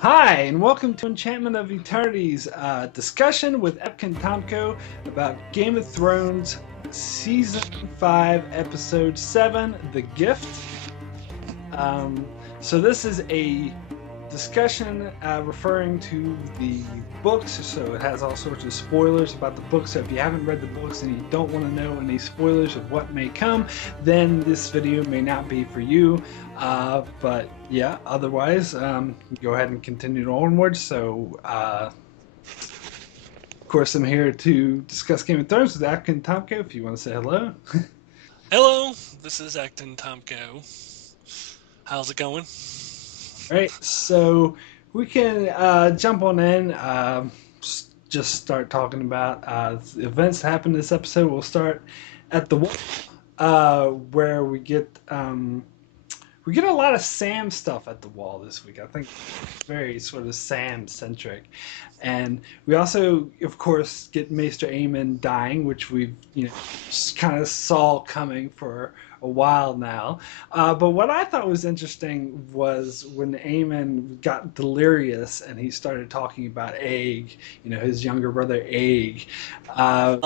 Hi, and welcome to Enchantment of Eternity's discussion with Akton Tamko about Game of Thrones Season 5, Episode 7, The Gift. So this is a discussion referring to the books, so it has all sorts of spoilers about the books. So if you haven't read the books and you don't want to know any spoilers of what may come, then this video may not be for you. But yeah, otherwise, go ahead and continue onwards. So, of course, I'm here to discuss Game of Thrones with Akton Tamko. If you want to say hello. Hello, this is Akton Tamko. How's it going? Right, so we can jump on in. Just start talking about the events that happened this episode. We'll start at the wall, where we get a lot of Sam stuff at the wall this week. I think very sort of Sam centric, and we also, of course, get Maester Aemon dying, which we've kind of saw coming for a while now. But what I thought was interesting was when Aemon got delirious and he started talking about Aeg, his younger brother Aeg. Uh,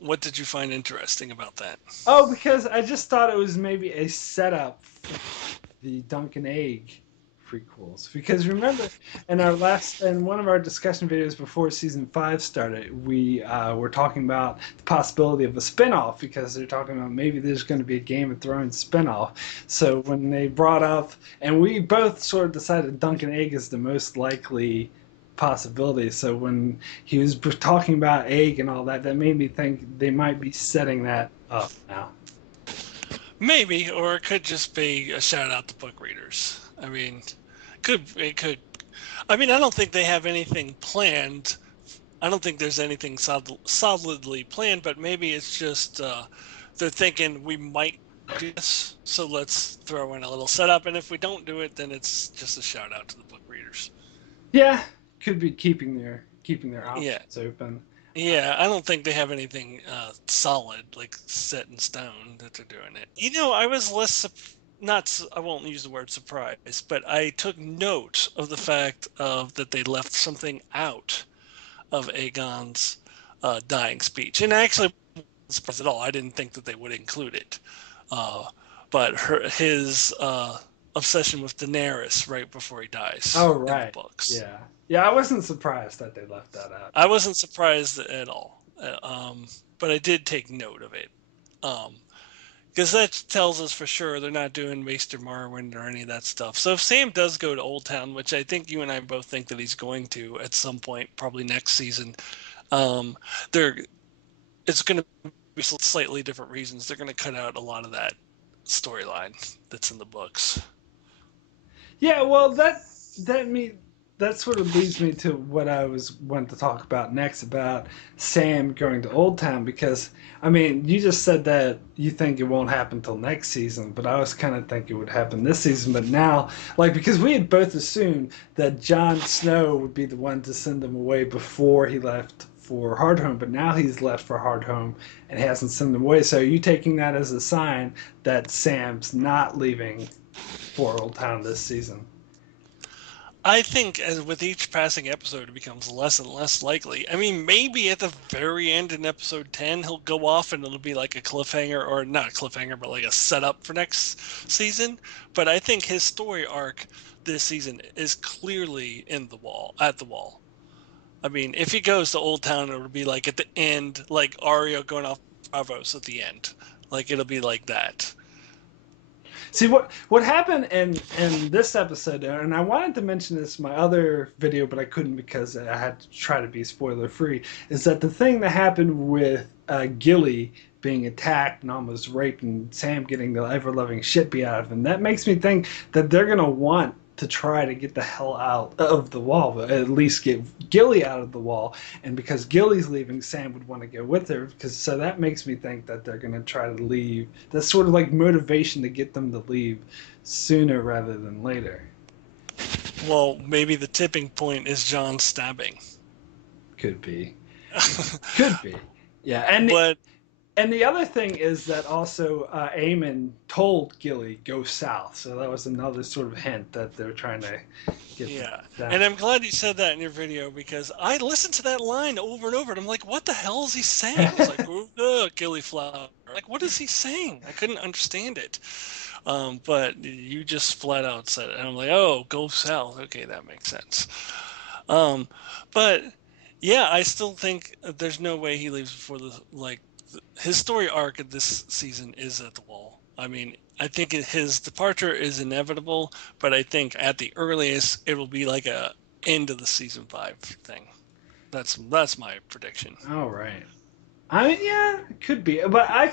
What did you find interesting about that? oh, because I just thought it was maybe a setup for the Duncan Egg prequels. Because remember, in one of our discussion videos before season 5 started, we were talking about the possibility of a spinoff because they're talking about maybe there's going to be a Game of Thrones spinoff. So when they brought up, and we both sort of decided Duncan Egg is the most likely possibility. So when he was talking about Egg and all that, that made me think they might be setting that up now. Maybe, or it could just be a shout out to book readers. I mean, it could. I mean, I don't think they have anything planned. I don't think there's anything solidly planned, but maybe it's just they're thinking we might do this, so let's throw in a little setup. And if we don't do it, then it's just a shout out to the book readers. Yeah, could be keeping their Yeah, options open. Yeah, I don't think they have anything solid, like set in stone that they're doing it. I was less not I won't use the word surprise, but I took note of the fact of that they left something out of Aegon's dying speech, and I actually wasn't surprised at all. I didn't think that they would include it, uh, but his obsession with Daenerys right before he dies Oh in the right, books. yeah, yeah. I wasn't surprised that they left that out. I wasn't surprised at all, but I did take note of it, because that tells us for sure they're not doing Maester Marwyn or any of that stuff. So if Sam does go to Old Town, which I think you and I both think that he's going to at some point, probably next season, um, they're it's going to be slightly different reasons. They're going to cut out a lot of that storyline that's in the books. Yeah, well, that sort of leads me to what I was wanting to talk about next about Sam going to Old Town because I mean you just said that you think it won't happen till next season, but I was kind of thinking it would happen this season. But now, like because we had both assumed that Jon Snow would be the one to send him away before he left for Hardhome, but now he's left for Hardhome and hasn't sent him away. So are you taking that as a sign that Sam's not leaving for Old Town this season? I think as with each passing episode, it becomes less and less likely. I mean, maybe at the very end in episode 10, he'll go off and it'll be like a cliffhanger, or not a cliffhanger, but like a setup for next season. But I think his story arc this season is clearly at the wall. I mean, if he goes to Old Town, it'll be like at the end, like Arya going off Bravos at the end. Like it'll be like that. See what happened in this episode, and I wanted to mention this in my other video, but I couldn't because I had to try to be spoiler free. Is that the thing that happened with Gilly being attacked and almost raped, and Sam getting the ever loving shit beat out of him? That makes me think that they're gonna want to try to get the hell out of the wall, but at least get Gilly out of the wall. And because Gilly's leaving, Sam would want to go with her. Because so that makes me think that they're going to try to leave. That's sort of like motivation to get them to leave sooner rather than later. Well, maybe the tipping point is John stabbing. Could be. Could be. Yeah, and But And the other thing is that also Aemon told Gilly go south, so that was another sort of hint that they're trying to get Yeah, down. and I'm glad you said that in your video because I listened to that line over and over, and I'm like, "What the hell is he saying?" It was like, "Gilly flower." Like, what is he saying? I couldn't understand it. But you just flat out said it, and I'm like, "Oh, go south." Okay, that makes sense. Um, but yeah, I still think there's no way he leaves before his story arc of this season is at the wall. I mean, I think his departure is inevitable, but I think at the earliest it will be like a end of the season 5 thing. That's my prediction. All right. I mean, yeah, it could be, but I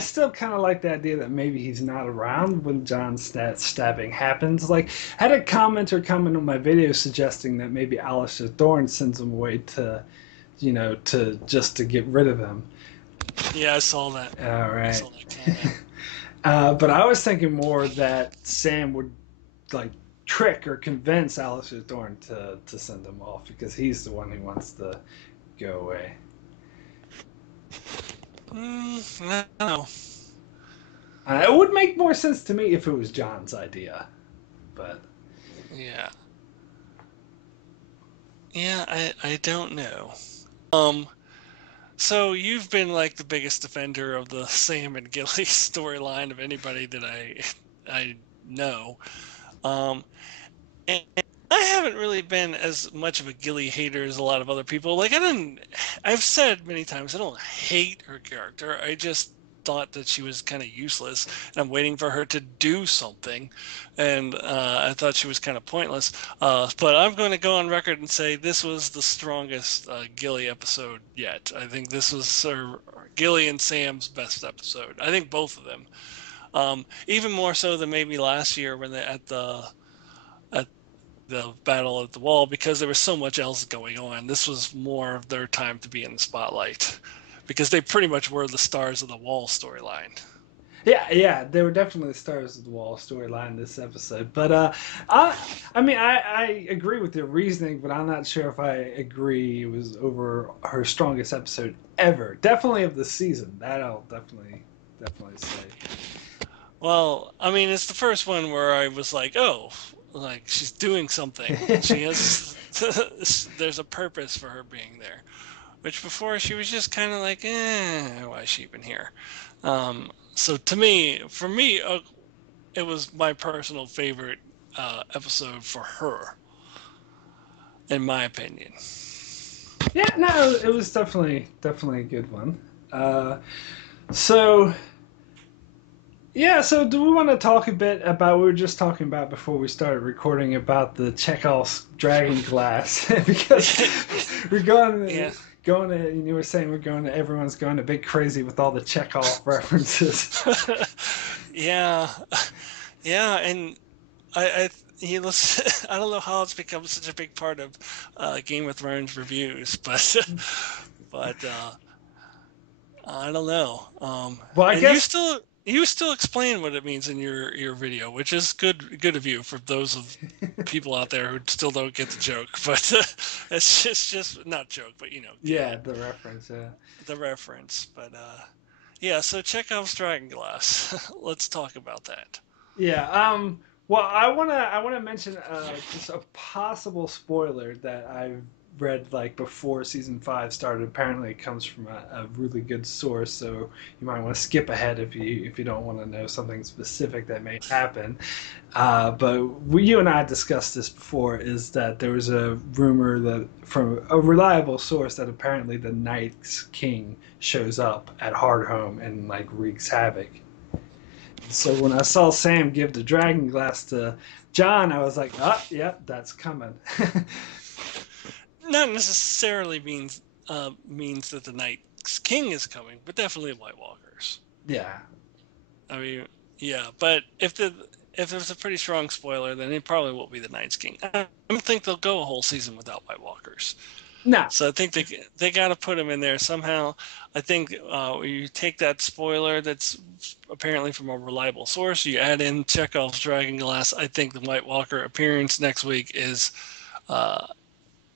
still kind of like the idea that maybe he's not around when John's stabbing happens. Like, I had a commenter comment on my video suggesting that maybe Alistair Thorne sends him away to, to just to get rid of him. Yeah, I saw that. All I right. saw that comment. But I was thinking more that Sam would like trick or convince Alistair Thorne to send him off because he's the one who wants to go away. I don't know. It would make more sense to me if it was John's idea, but Yeah. Yeah, I don't know. Um, so you've been like the biggest defender of the Sam and Gilly storyline of anybody that I know. Um, and I haven't really been as much of a Gilly hater as a lot of other people. Like I've said many times I don't hate her character. I just thought that she was kind of useless, and I'm waiting for her to do something, and I thought she was kind of pointless. But I'm going to go on record and say this was the strongest Gilly episode yet. I think this was Gilly and Sam's best episode. I think both of them, even more so than maybe last year when they at the battle at the wall because there was so much else going on. This was more of their time to be in the spotlight because they pretty much were the stars of the wall storyline. yeah, they were definitely the stars of the wall storyline this episode. But I mean, I agree with your reasoning, but I'm not sure if I agree it was over her strongest episode ever. Definitely of the season. That I'll definitely say. Well, I mean, it's the first one where I was like, oh, like she's doing something. She has, there's a purpose for her being there. Which before she was just kind of like, why is she even here? So for me, it was my personal favorite episode for her, in my opinion. Yeah, no, it was definitely a good one. So yeah, so do we want to talk a bit about we were just talking about before we started recording about the Chekhov's dragon glass because we're going Yeah. going to you were saying we're going to everyone's going a bit crazy with all the Chekhov references. Yeah, yeah, and I he was I don't know how it's become such a big part of Game of Thrones reviews, but but I don't know. Well, I And guess you still explain what it means in your video, which is good of you for those of people out there who still don't get the joke. But it's just not joke, but get yeah, it, the reference. Yeah. the reference. But yeah, so Chekhov's dragon glass. Let's talk about that. Yeah. Well, I wanna mention just a possible spoiler that I've read like before season 5 started. Apparently, it comes from a really good source, so you might want to skip ahead if you don't want to know something specific that may happen. But you and I discussed this before. Is that there was a rumor that from a reliable source that apparently the Night King shows up at Hardhome and like wreaks havoc. So when I saw Sam give the dragon glass to John, I was like, "Oh, yeah, that's coming." Not necessarily means that the Night King is coming, but definitely White Walkers. Yeah. I mean, yeah, but if there's a pretty strong spoiler, then it probably will be the Night's King. I don't think they'll go a whole season without White Walkers. No. So I think they got to put him in there somehow. I think you take that spoiler that's apparently from a reliable source, you add in Chekhov's dragon glass. I think the White Walker appearance next week is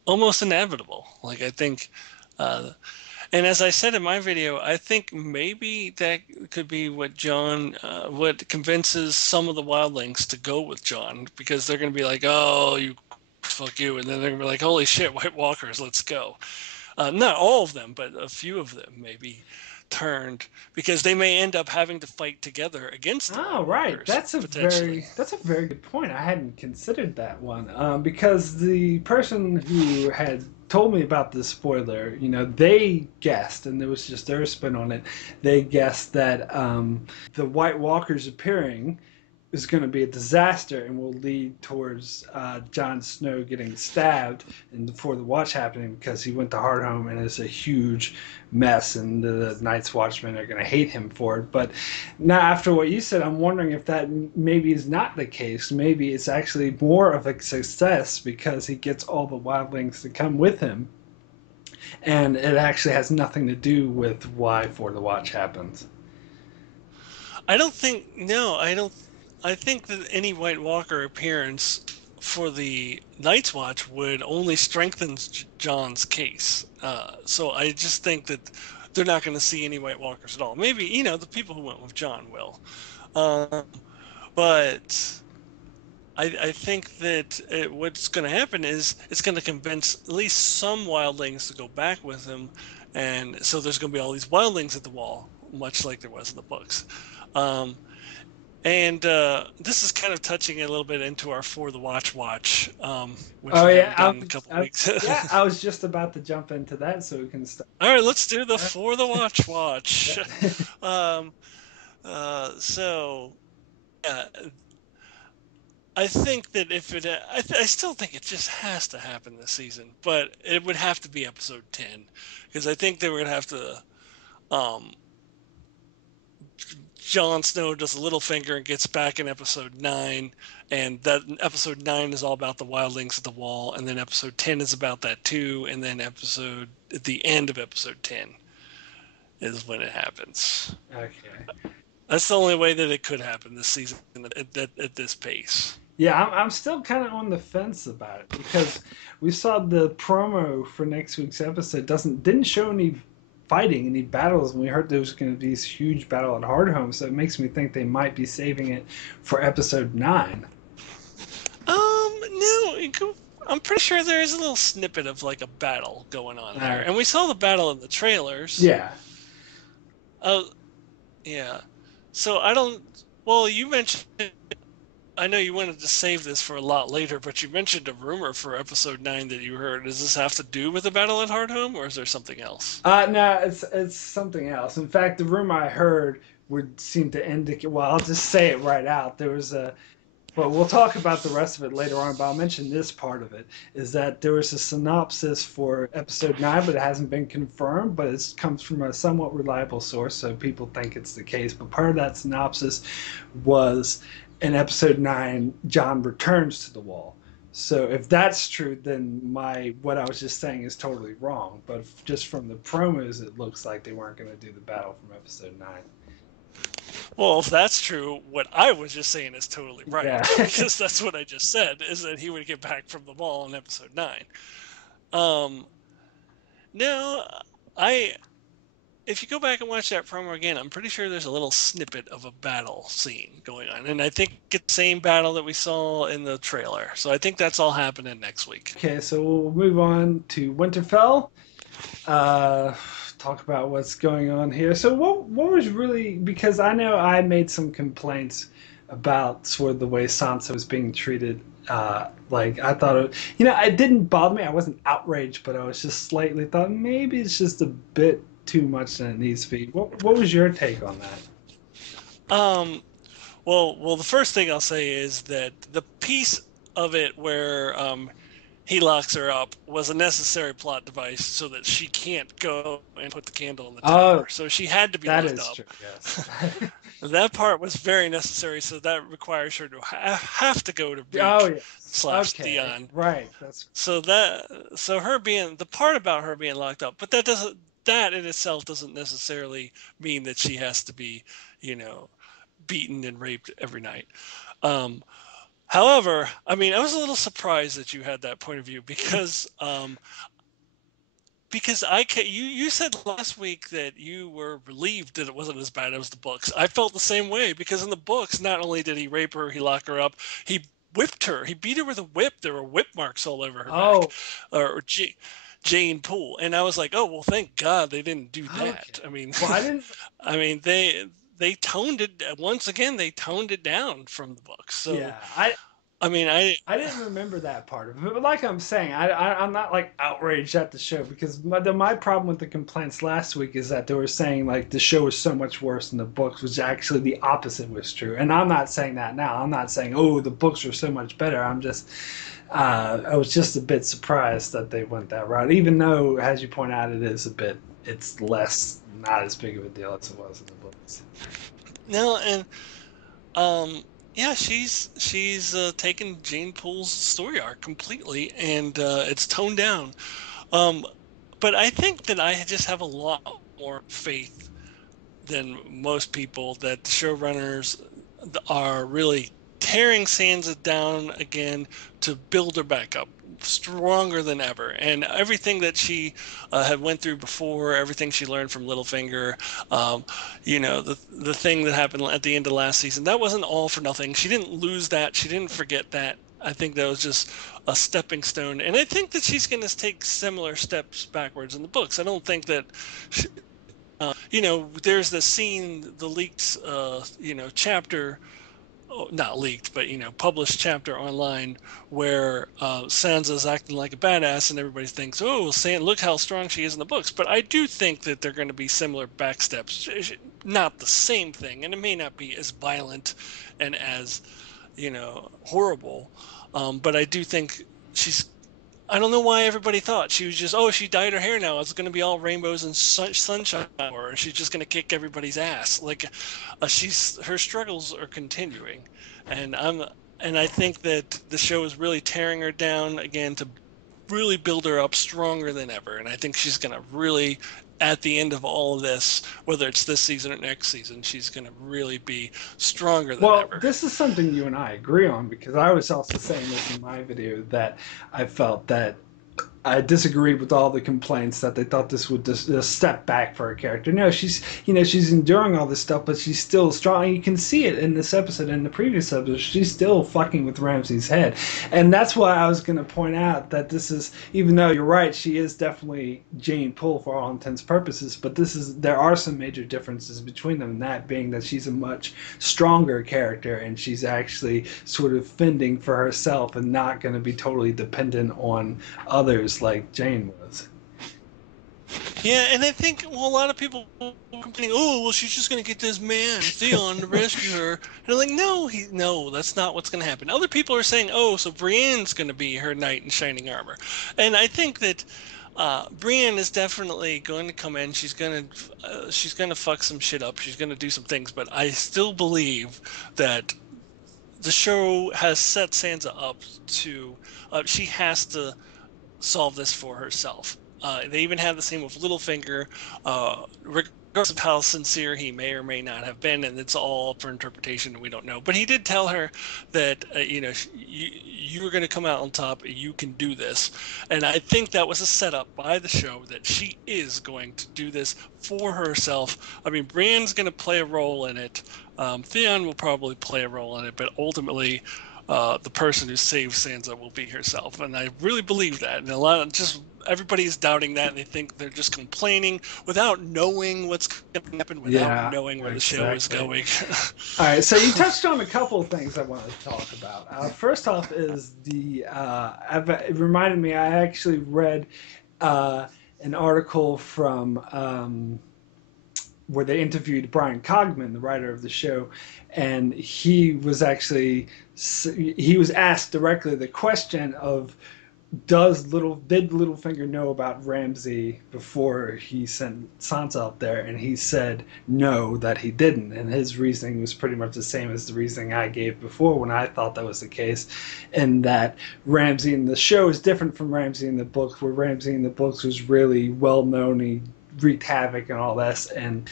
almost inevitable. Like I think, uh, And as I said in my video, I think maybe that could be what convinces some of the wildlings to go with Jon, because they're going to be like, "Oh, you, fuck you," and then they're going to be like, "Holy shit, White Walkers, let's go." Not all of them, but a few of them maybe turned, because they may end up having to fight together against the Oh, White right. Walkers potentially. That's a very good point. I hadn't considered that one. Because the person who had told me about this spoiler, they guessed, and it was just their spin on it. They guessed that the White Walkers appearing is going to be a disaster and will lead towards Jon Snow getting stabbed and before the watch happening, because he went to Hardhome and it's a huge mess and the Night's Watchmen are going to hate him for it. But now, after what you said, I'm wondering if that maybe is not the case. Maybe it's actually more of a success because he gets all the wildlings to come with him, and it actually has nothing to do with why For the Watch happens. I don't think no, I don't. I think that any White Walker appearance for the Night's Watch would only strengthen John's case. So I just think that they're not going to see any White Walkers at all. Maybe the people who went with John will, um, but I think that what's going to happen is it's going to convince at least some wildlings to go back with him, and so there's going to be all these wildlings at the wall, much like there was in the books. Um, and this is kind of touching a little bit into our For the Watch, which Oh we yeah, haven't done in a couple weeks. yeah. I was just about to jump into that, so we can start. All right, let's do the Yeah. For the Watch. um, so, yeah, I think that if it, I still think it just has to happen this season, but it would have to be episode 10, because I think they were gonna have to. Um, Jon Snow does a little finger and gets back in episode 9, and that episode 9 is all about the wildlings at the wall, and then episode 10 is about that too, and then at the end of episode 10 is when it happens. Okay. That's the only way that it could happen this season at this pace. Yeah, I'm still kind of on the fence about it because we saw the promo for next week's episode didn't show any fighting, any battles, and we heard there was going to be this huge battle at Hardhome, so it makes me think they might be saving it for episode 9. No, I'm pretty sure there is a little snippet of like a battle going on there, and we saw the battle in the trailers. Yeah. Oh, yeah. So I don't. Well, you mentioned. I know you wanted to save this for a lot later, but you mentioned a rumor for episode 9 that you heard. Does this have to do with the battle at Hardhome, or is there something else? No, it's something else. In fact, the rumor I heard would seem to indicate. Well, I'll just say it right out. There was a. Well, we'll talk about the rest of it later on, but I'll mention this part of it, is that there was a synopsis for episode 9, but it hasn't been confirmed, but it comes from a somewhat reliable source, so people think it's the case. But part of that synopsis was in episode 9, Jon returns to the wall. So if that's true, then what I was just saying is totally wrong. But just from the promos, it looks like they weren't going to do the battle from episode 9. Well, if that's true, what I was just saying is totally right. Yeah. Because that's what I just said, is that he would get back from the wall in episode 9. No, if you go back and watch that promo again, I'm pretty sure there's a little snippet of a battle scene going on. And I think it's the same battle that we saw in the trailer. So I think that's all happening next week. Okay, so we'll move on to Winterfell. Talk about what's going on here. So what was really, because I know I made some complaints about sort of the way Sansa was being treated. Like I thought it didn't bother me. I wasn't outraged, but I was just slightly thought maybe it's just a bit too much than it needs to be. What was your take on that? Well, the first thing I'll say is that the piece of it where he locks her up was a necessary plot device so that she can't go and put the candle in the tower. So she had to be locked up. That is true, yes. That part was very necessary, so that requires her to have to go to Reek / Theon. Right. So her being the part about her being locked up, but that in itself doesn't necessarily mean that she has to be, beaten and raped every night. However, I was a little surprised that you had that point of view because because you said last week that you were relieved that it wasn't as bad as the books. I felt the same way, because in the books, not only did he rape her, he locked her up, he whipped her. He beat her with a whip. There were whip marks all over her back, Oh, or Jane Poole. And I was like, oh well, thank God they didn't do okay. that. I mean, Well, I didn't. I mean they toned it once again. They toned it down from the books. So Yeah, I mean, I I didn't remember that part of it, but like I'm saying, I'm not like outraged at the show because my problem with the complaints last week is that they were saying like the show was so much worse than the books, which actually the opposite was true. And I'm not saying that now. I'm not saying oh the books are so much better. I'm just I was just a bit surprised that they went that route, even though as you point out it is a bit it's less not as big of a deal as it was in the books. no and yeah, taken Jane Poole's story arc completely, and it's toned down. Um, but I think that I just have a lot more faith than most people that the showrunners are really tearing Sansa down again to build her back up stronger than ever. And everything that she had went through before, everything she learned from Littlefinger, um, the thing that happened at the end of last season, that wasn't all for nothing. She didn't lose that. She didn't forget that. I think that was just a stepping stone, and I think that she's going to take similar steps backwards in the books. I don't think that she, there's the scene, the leaked, chapter, not leaked, but published chapter online where Sansa's acting like a badass, and everybody thinks, "Oh, look how strong she is in the books." But I do think that they're going to be similar backsteps, not the same thing, and it may not be as violent and as horrible. But I do think she's I don't know why everybody thought she was just, oh, she dyed her hair now. It's going to be all rainbows and sunshine, or she's just going to kick everybody's ass. Like, her struggles are continuing, and I think that the show is really tearing her down again to really build her up stronger than ever. And I think she's going to really, at the end of all of this, whether it's this season or next season, she's going to really be stronger than Well, ever. this is something you and I agree on because I was also saying this in my video that I felt that I disagreed with all the complaints that they thought this would just a step back for her character. No, she's enduring all this stuff, but she's still strong. You can see it in this episode and the previous episode. She's still fucking with Ramsay's head, and that's why I was going to point out that this is, even though you're right, she is definitely Jane Poole for all intents and purposes. But there are some major differences between them, and that being that she's a much stronger character, and she's actually sort of fending for herself and not going to be totally dependent on others like Jane was. Yeah, and I think, well, a lot of people were complaining, oh, well, she's just going to get this man, Theon, to rescue her. And I'm like, no, that's not what's going to happen. Other people are saying, oh, so Brienne's going to be her knight in shining armor. And I think that Brienne is definitely going to come in. She's going to fuck some shit up. She's going to do some things. But I still believe that the show has set Sansa up to, she has to solve this for herself. They even had the scene with Littlefinger, regardless of how sincere he may or may not have been, and it's all up for interpretation, and we don't know. But he did tell her that, you're going to come out on top, you can do this. And I think that was a setup by the show that she is going to do this for herself. I mean, Brienne's going to play a role in it. Theon will probably play a role in it, but ultimately, the person who saves Sansa will be herself, and I really believe that. And everybody's doubting that, and they think they're just complaining without knowing what's going to happen, without knowing where the show is going. All right, so you touched on a couple of things I wanted to talk about. First off is it reminded me, I actually read an article from where they interviewed Brian Cogman, the writer of the show, and he was asked directly the question of did Littlefinger know about Ramsay before he sent Sansa up there? And he said no, that he didn't. And his reasoning was pretty much the same as the reasoning I gave before when I thought that was the case. And that Ramsay in the show is different from Ramsay in the books, where Ramsay in the books was really well known. He wreaked havoc and all this, and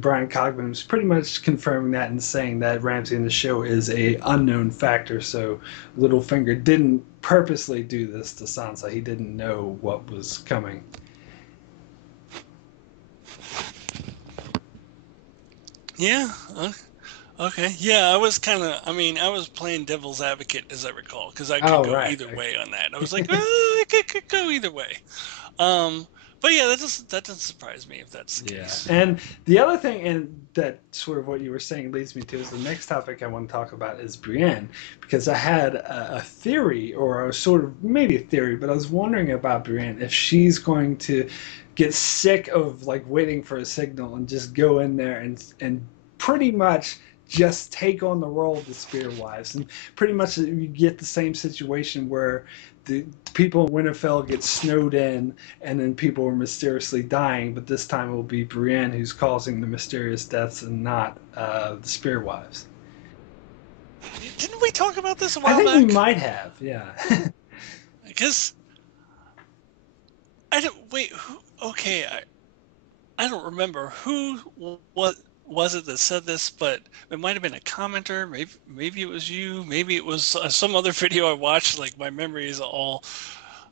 Brian Cogman was pretty much confirming that and saying that Ramsay in the show is a unknown factor. So Littlefinger didn't purposely do this to Sansa. He didn't know what was coming. Yeah. Okay. Yeah, I was kind of. I mean, I was playing devil's advocate, as I recall, because I could Oh, go right. either way on that. I was like, I could go either way. Um, but yeah, that doesn't surprise me if that's the Yeah, case. and the other thing, and that sort of what you were saying leads me to is the next topic I want to talk about is Brienne, because I had a theory, or a sort of maybe a theory, but I was wondering about Brienne if she's going to get sick of like waiting for a signal and just go in there and pretty much just take on the role of the Spear Wives, and pretty much you get the same situation where the people in Winterfell get snowed in, and then people are mysteriously dying. But this time it will be Brienne who's causing the mysterious deaths, and not the Spear Wives. Didn't we talk about this a I while think we back? might have, yeah. Because I don't wait. Who? Okay, I don't remember who was it that said this, but it might have been a commenter. Maybe it was you. Maybe it was some other video I watched. Like my memory is all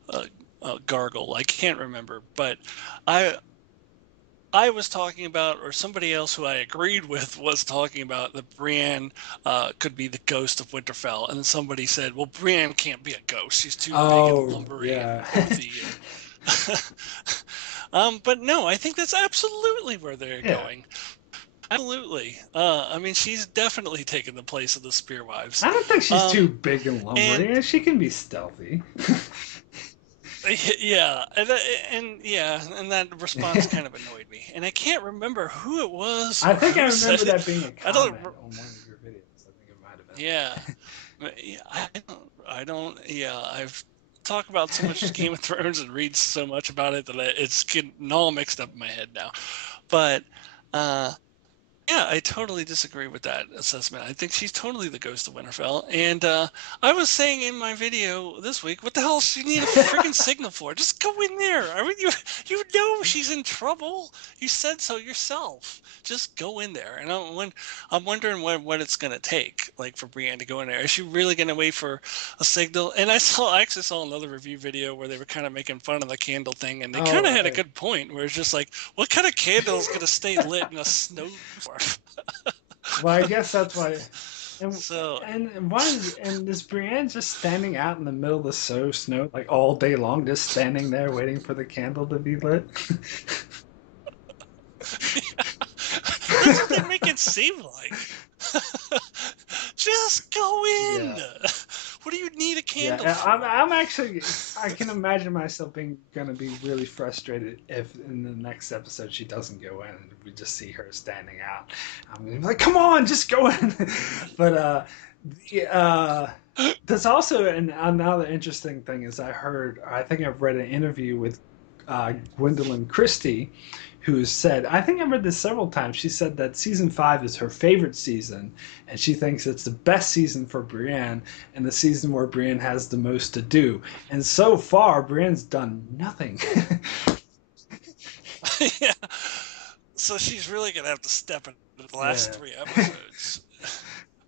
uh, gargle. I can't remember, but I I was talking about, or somebody else who I agreed with was talking about that Brienne could be the ghost of Winterfell, and then somebody said, "Well, Brienne can't be a ghost. She's too big and Oh, lumbery and yeah. earthy." And but no, I think that's absolutely where they're Yeah. going. Absolutely. I mean, she's definitely taken the place of the Spearwives. I don't think she's too Um, big and and lumbering. She can be stealthy. yeah, and that response kind of annoyed me. And I can't remember who it was I or think I who said remember it. that being a I don't. comment on one of your videos. I think it might Yeah, yeah, I don't. Yeah, I've talked about so much have Game of Thrones and read so much about it that it's getting all mixed up in my head now. But uh, yeah, I totally disagree with that assessment. I think she's totally the ghost of Winterfell. And I was saying in my video this week, what the hell does she need a freaking signal for? Just go in there. I mean, you know she's in trouble. You said so yourself. Just go in there. And I'm wondering what it's gonna take, like for Brienne to go in there. Is she really gonna wait for a signal? And I actually saw another review video where they were kind of making fun of the candle thing, and they kind of Oh, had a right. good point where it's just like, what kind of candle is gonna stay lit in a snowstorm? Well, I guess that's why. And So and is Brienne just standing out in the middle of the snow like all day long, just standing there waiting for the candle to be lit? that's what they make it seem like. Just go in. Yeah. What do you need a candle Yeah, I'm, for? I'm actually. I can imagine myself being gonna be really frustrated if in the next episode she doesn't go in and we just see her standing out. I'm gonna be like, "Come on, just go in!" But the, there's also another interesting thing is I heard. I think I've read an interview with Gwendolyn Christie, who said, I think I've read this several times. She said that season 5 is her favorite season, and she thinks it's the best season for Brienne, and the season where Brienne has the most to do. And so far, Brienne's done nothing. Yeah. So she's really gonna have to step into the last Yeah. 3 episodes.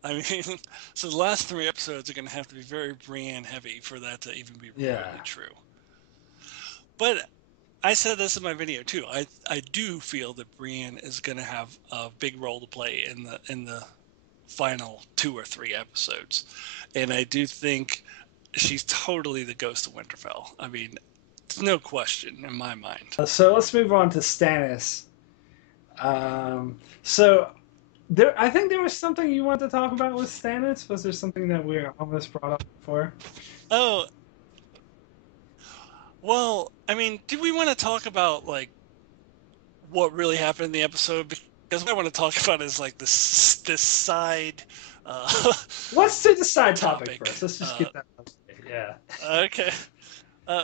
I mean, so the last 3 episodes are gonna have to be very Brienne heavy for that to even be Yeah. remotely true. But I said this in my video too. I do feel that Brienne is going to have a big role to play in the final 2 or 3 episodes, and I do think she's totally the ghost of Winterfell. I mean, no question in my mind. So let's move on to Stannis. So there, I think there was something you wanted to talk about with Stannis. Was there something that we almost brought up before? Oh well, I mean, do we want to talk about like what really happened in the episode? Because what I want to talk about is like this side Let's do the side topic topic. first. Let's just get that out of the way. Yeah. Okay. Uh,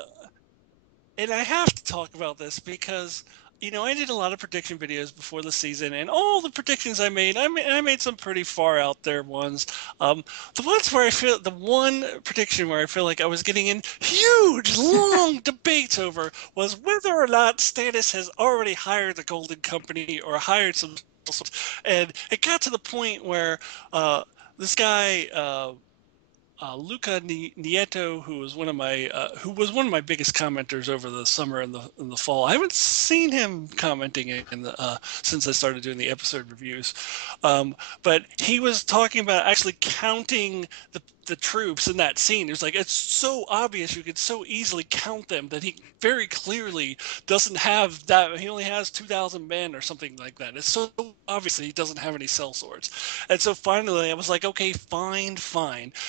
and I have to talk about this because I did a lot of prediction videos before the season, and all the predictions I made some pretty far out there ones. The ones where the one prediction where I feel like I was getting in huge, long debates over was whether or not Stannis has already hired the Golden Company or hired some, and it got to the point where this guy. Luca Nieto, who was one of my biggest commenters over the summer and the fall. I haven't seen him commenting since I started doing the episode reviews, but he was talking about actually counting the troops in that scene. It was like, it's so obvious, you could so easily count them, that he very clearly doesn't have that. He only has 2,000 men or something like that. It's so obvious that he doesn't have any sellswords. And so finally I was like, okay, fine.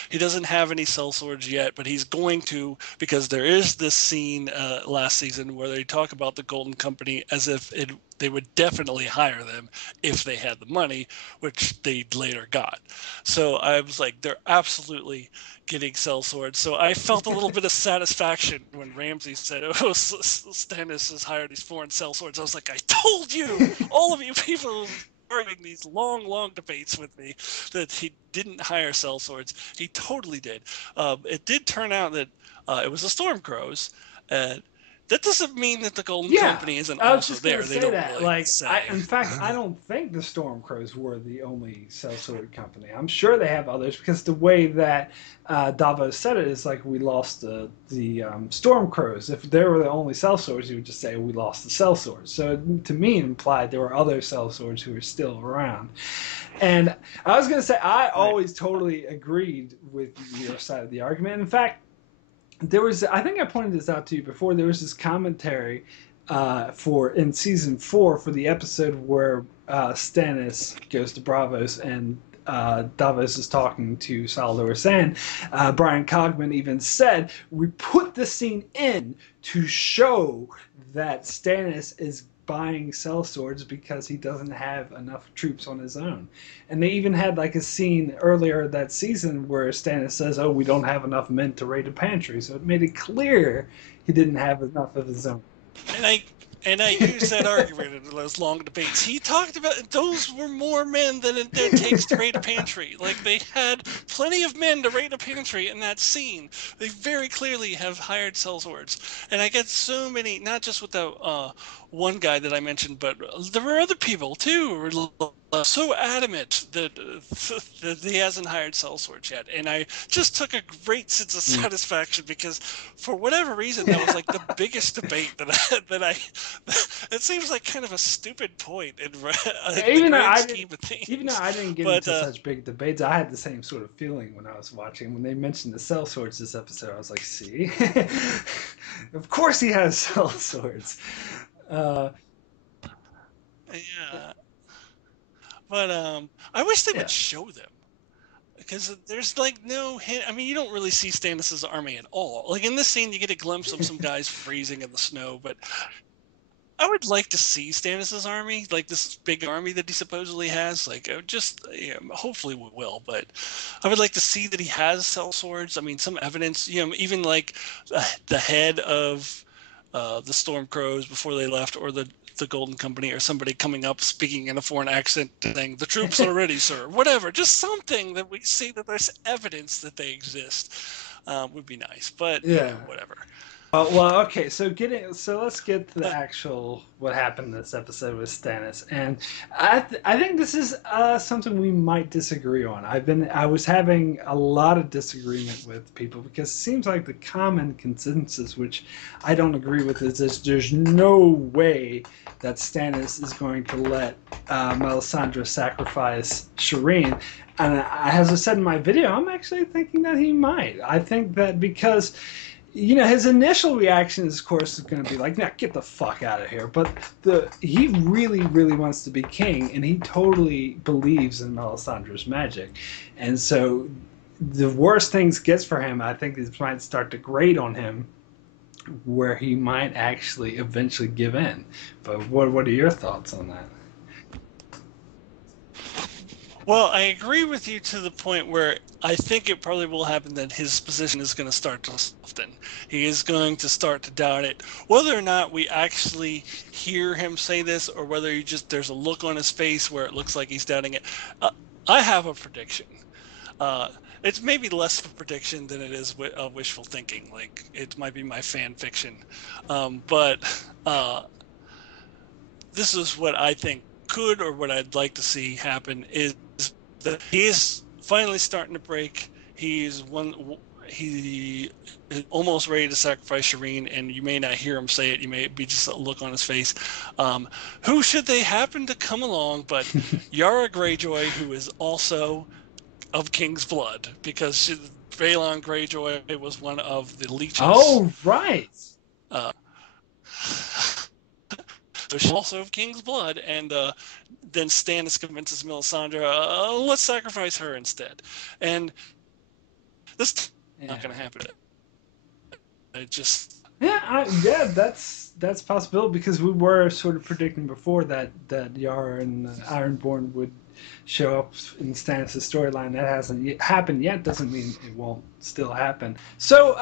He doesn't have any sellswords yet, but he's going to, because there is this scene last season where they talk about the Golden Company as if they would definitely hire them if they had the money, which they later got. So I was like, they're absolutely getting sellswords. So I felt a little bit of satisfaction when Ramsay said, oh, Stannis has hired these foreign sellswords. I was like, I told you, all of you people having these long debates with me that he didn't hire sellswords. He totally did. It did turn out that it was the Stormcrows. That doesn't mean that the Golden Company isn't also there. They don't really say. In fact, I don't think the Stormcrows were the only sellsword company. I'm sure they have others, because the way that Davos said it is like, we lost the Stormcrows. If they were the only sellswords, he would just say, we lost the sellswords. So to me, it implied there were other sellswords who were still around. And I was going to say, I always totally agreed with your side of the argument. In fact, there was, I think I pointed this out to you before, there was this commentary in season 4 for the episode where Stannis goes to Braavos and Davos is talking to Salvador Sand. Brian Cogman even said, we put the scene in to show that Stannis is buying sellswords because he doesn't have enough troops on his own. And they even had like a scene earlier that season where Stannis says, oh, we don't have enough men to raid a pantry. So it made it clear he didn't have enough of his own. And I used that argument in those long debates. He talked about those were more men than it takes to raid a pantry. Like, they had plenty of men to raid a pantry in that scene. They very clearly have hired sellswords. And I get so many, not just with the one guy that I mentioned, but there were other people too who were so adamant that he hasn't hired sellswords yet. And I just took a great sense of satisfaction, because for whatever reason, that was like the biggest debate that I it seems like kind of a stupid point even though I didn't get into such big debates, I had the same sort of feeling when I was watching. When they mentioned the sellswords this episode, I was like, see? Of course he has sellswords. Yeah. But I wish they would show them. Because there's like no hint. I mean, you don't really see Stannis' army at all. Like in this scene, you get a glimpse of some guys freezing in the snow, but I would like to see Stannis' army, like this big army that he supposedly has. Like, hopefully we will, but I would like to see that he has sellswords. I mean, some evidence, even like the head of the Stormcrows before they left, or the Golden Company, or somebody coming up speaking in a foreign accent saying, the troops are ready, sir. Whatever, just something that we see that there's evidence that they exist would be nice. But whatever. Well, okay. So let's get to the actual what happened this episode with Stannis, and I think this is something we might disagree on. I was having a lot of disagreement with people, because it seems like the common consensus, which I don't agree with, is this: there's no way that Stannis is going to let Melisandre sacrifice Shireen. And as I said in my video, I'm actually thinking that he might. I think that because, his initial reaction, of course, is going to be like, nah, get the fuck out of here. But he really, really wants to be king, and he totally believes in Melisandre's magic. And so the worst things gets for him, I think this might start to grate on him, where he might actually eventually give in. But what are your thoughts on that? Well, I agree with you to the point where I think it probably will happen that his position is going to start to soften. He is going to start to doubt it. Whether or not we actually hear him say this, or whether there's a look on his face where it looks like he's doubting it, I have a prediction. It's maybe less of a prediction than it is wishful thinking. Like, it might be my fan fiction. But this is what I think could, or what I'd like to see happen, is that he is finally starting to break. He is almost ready to sacrifice Shireen, and you may not hear him say it. You may be just a look on his face. Who should they happen to come along but Yara Greyjoy, who is also of King's blood, because Vaelon Greyjoy was one of the leeches. Oh, right. So she's also of King's blood, and then Stannis convinces Melisandre, let's sacrifice her instead. And this is not going to happen. It just that's a possibility, because we were sort of predicting before that Yara and Ironborn would show up in Stannis' storyline. That hasn't happened yet. Doesn't mean it won't still happen. So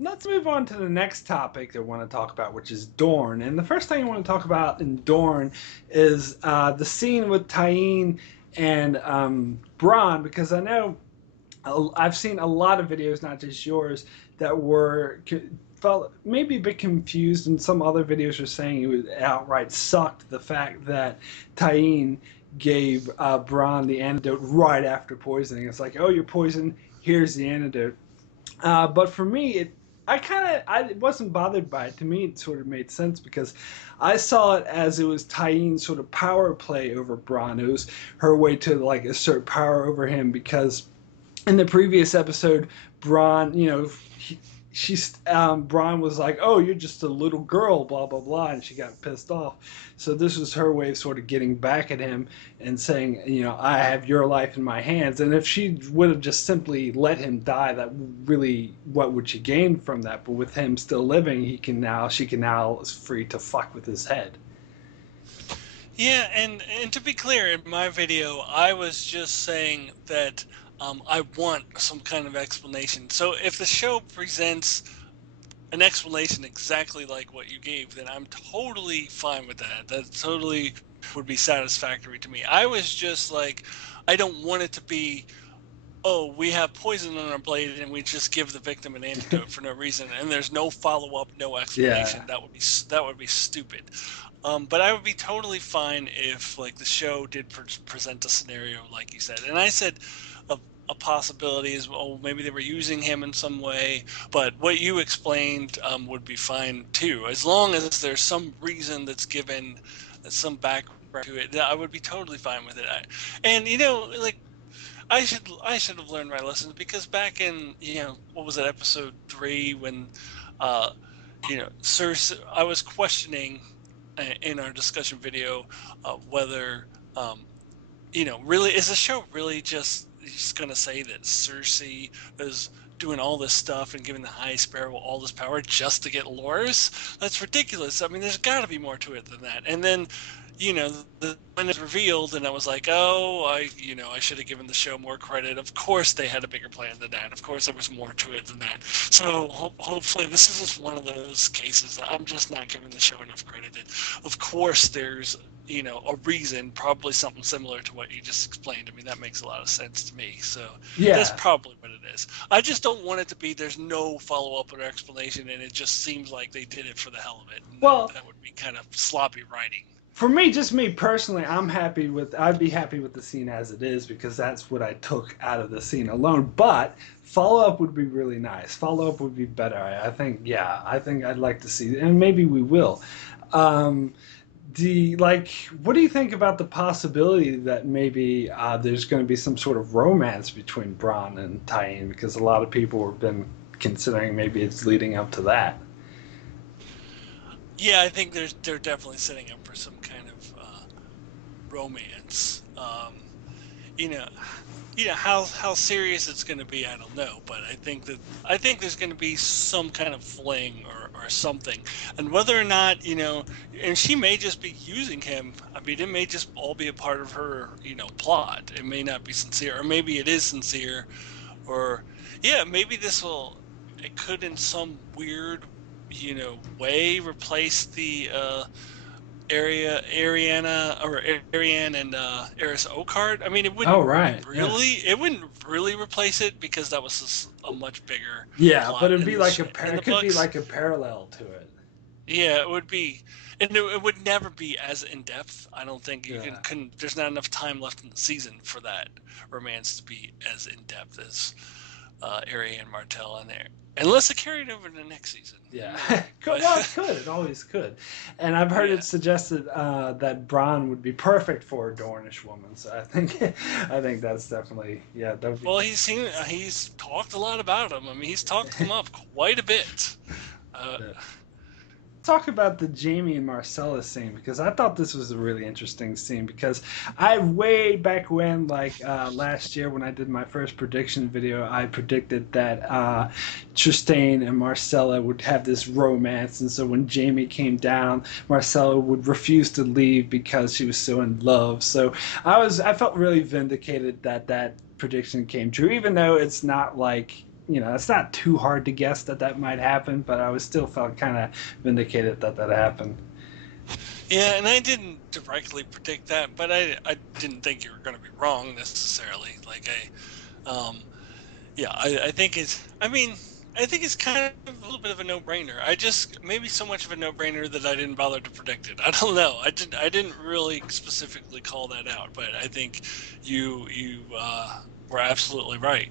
let's move on to the next topic that I want to talk about, which is Dorne. And the first thing I want to talk about in Dorne is the scene with Tyene and Bronn, because I know I've seen a lot of videos, not just yours, that felt maybe a bit confused, and some other videos were saying it was outright sucked, the fact that Tyene gave Bronn the antidote right after poisoning. It's like, oh, you're poisoned, here's the antidote. But for me, I wasn't bothered by it. To me, it sort of made sense, because I saw it as it was Tyene's sort of power play over Bronn. It was her way to like assert power over him, because in the previous episode, Bronn, Bronn was like, oh, you're just a little girl, blah, blah, blah, and she got pissed off. So this was her way of sort of getting back at him and saying, I have your life in my hands. And if she would have just simply let him die, that really, what would she gain from that? But with him still living, she can now is free to fuck with his head. Yeah, and to be clear, in my video, I was just saying that I want some kind of explanation. So if the show presents an explanation exactly like what you gave, then I'm totally fine with that. That totally would be satisfactory to me. I was just like, I don't want it to be, oh, we have poison on our blade and we just give the victim an antidote for no reason, and there's no follow-up, no explanation. Yeah. That would be stupid. But I would be totally fine if, like, the show did present a scenario like you said. And I said a possibility is, oh, maybe they were using him in some way. But what you explained would be fine too, as long as there's some reason that's given, some background to it. I would be totally fine with it. And like, I should have learned my lessons, because back in what was it, episode 3, when Cersei, I was questioning in our discussion video whether really, is the show really just going to say that Cersei is doing all this stuff and giving the High Sparrow all this power just to get Loras? That's ridiculous. I mean, there's got to be more to it than that. And then when it's revealed, and I was like, oh, I should have given the show more credit. Of course they had a bigger plan than that. Of course there was more to it than that. So hopefully this is just one of those cases that I'm just not giving the show enough credit. Of course there's a reason, probably something similar to what you just explained. I mean, that makes a lot of sense to me. So yeah, that's probably what it is. I just don't want it to be there's no follow-up or explanation, and it just seems like they did it for the hell of it. Well, that would be kind of sloppy writing. For me, just me personally, I'd be happy with the scene as it is, because that's what I took out of the scene alone. But follow-up would be really nice. Follow-up would be better. I think I'd like to see, and maybe we will. What do you think about the possibility that maybe there's going to be some sort of romance between Bronn and Tyene? Because a lot of people have been considering maybe it's leading up to that. Yeah, I think they're definitely setting up for some kind of romance. How serious it's going to be, I don't know, but I think there's going to be some kind of fling or something, and whether or not and she may just be using him. I mean, it may just all be a part of her plot. It may not be sincere, or maybe it is sincere, or maybe it could in some weird way replace the Arianne and Eris Oakheart. I mean, it wouldn't it wouldn't really replace it, because that was just a much bigger plot, but it'd be like it could be like a parallel to it. Yeah, it would be, and it would never be as in depth. I don't think there's not enough time left in the season for that romance to be as in depth as Arya and Martell in there, unless it carried over to the next season. Yeah, But well, it could. It always could. And I've heard yeah. it suggested that Bronn would be perfect for a Dornish woman. So I think, I think that's definitely, yeah, that would be. Well, he's talked a lot about him. I mean, he's talked them up quite a bit. Uh, Yeah. Talk about the Jamie and Marcella scene, because I thought this was a really interesting scene, because I way back when, like last year when I did my first prediction video, I predicted that Trystane and Marcella would have this romance, and so when Jamie came down, Marcella would refuse to leave because she was so in love. So I felt really vindicated that that prediction came true, even though it's not like, you know, it's not too hard to guess that that might happen, but I was still felt kind of vindicated that that happened. yeah, and I didn't directly predict that, but I didn't think you were going to be wrong necessarily. Like I think it's. I mean, I think it's kind of a little bit of a no-brainer. I just maybe so much of a no-brainer that I didn't bother to predict it. I don't know. I didn't really specifically call that out, but I think you were absolutely right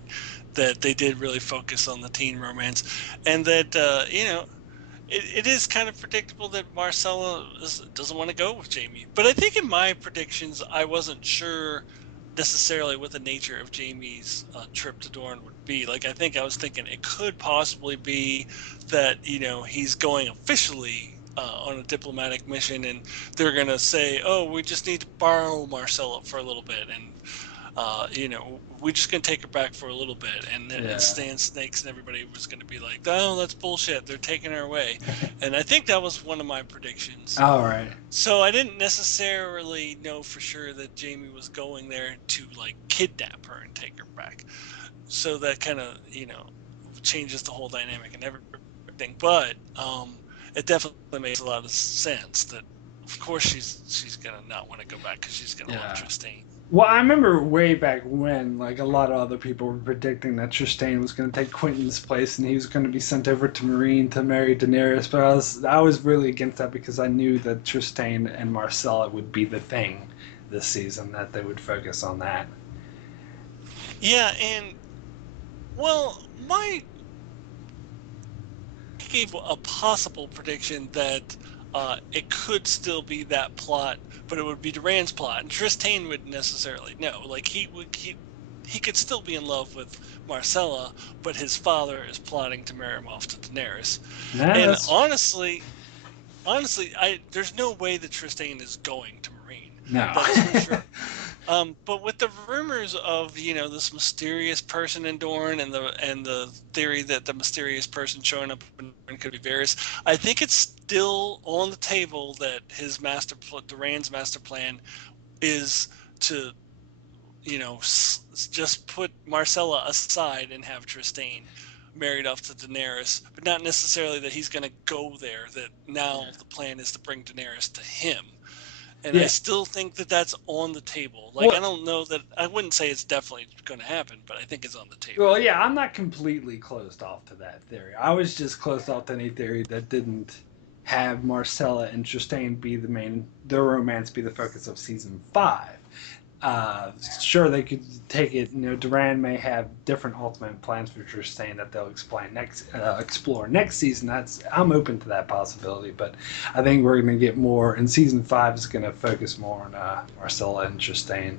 that they did really focus on the teen romance, and that it is kind of predictable that Marcella doesn't want to go with Jamie. But I think in my predictions, I wasn't sure necessarily what the nature of Jamie's trip to Dorne would be. Like, I think I was thinking it could possibly be that, he's going officially on a diplomatic mission, and they're going to say, oh, we just need to borrow Marcella for a little bit, and we're just gonna take her back for a little bit, and Stan Snakes and everybody was gonna be like, "Oh, that's bullshit. They're taking her away," and I think that was one of my predictions. All right. So I didn't necessarily know for sure that Jamie was going there to like kidnap her and take her back. So that kind of changes the whole dynamic and everything. But it definitely makes a lot of sense that, of course, she's gonna not want to go back because she's gonna love Trystane. Well, I remember way back when, like, a lot of other people were predicting that Trystane was going to take Quentin's place and he was going to be sent over to Meereen to marry Daenerys. But I was really against that because I knew that Trystane and Marcella would be the thing this season, that they would focus on that. Yeah, and well, my gave a possible prediction that it could still be that plot, but it would be Duran's plot, and Trystane wouldn't necessarily know. Like he could still be in love with Marcella, but his father is plotting to marry him off to Daenerys. And honestly, there's no way that Trystane is going to Meereen. No. That's for sure. But with the rumors of this mysterious person in Dorne and the theory that the mysterious person showing up in Dorne could be Varys, I think it's still on the table that Duran's master plan is to just put Marcella aside and have Trystane married off to Daenerys, but not necessarily that he's going to go there. That now the plan is to bring Daenerys to him. And I still think that that's on the table. Like, I don't know that I wouldn't say it's definitely going to happen, but I think it's on the table. Well, yeah, I'm not completely closed off to that theory. I was just closed off to any theory that didn't have Marcella and Trystane be their romance be the focus of season 5. Sure, they could take it. Duran may have different ultimate plans for Trystane that they'll explore next season. I'm open to that possibility, but I think we're going to get more. And season 5 is going to focus more on Marcella and Trystane.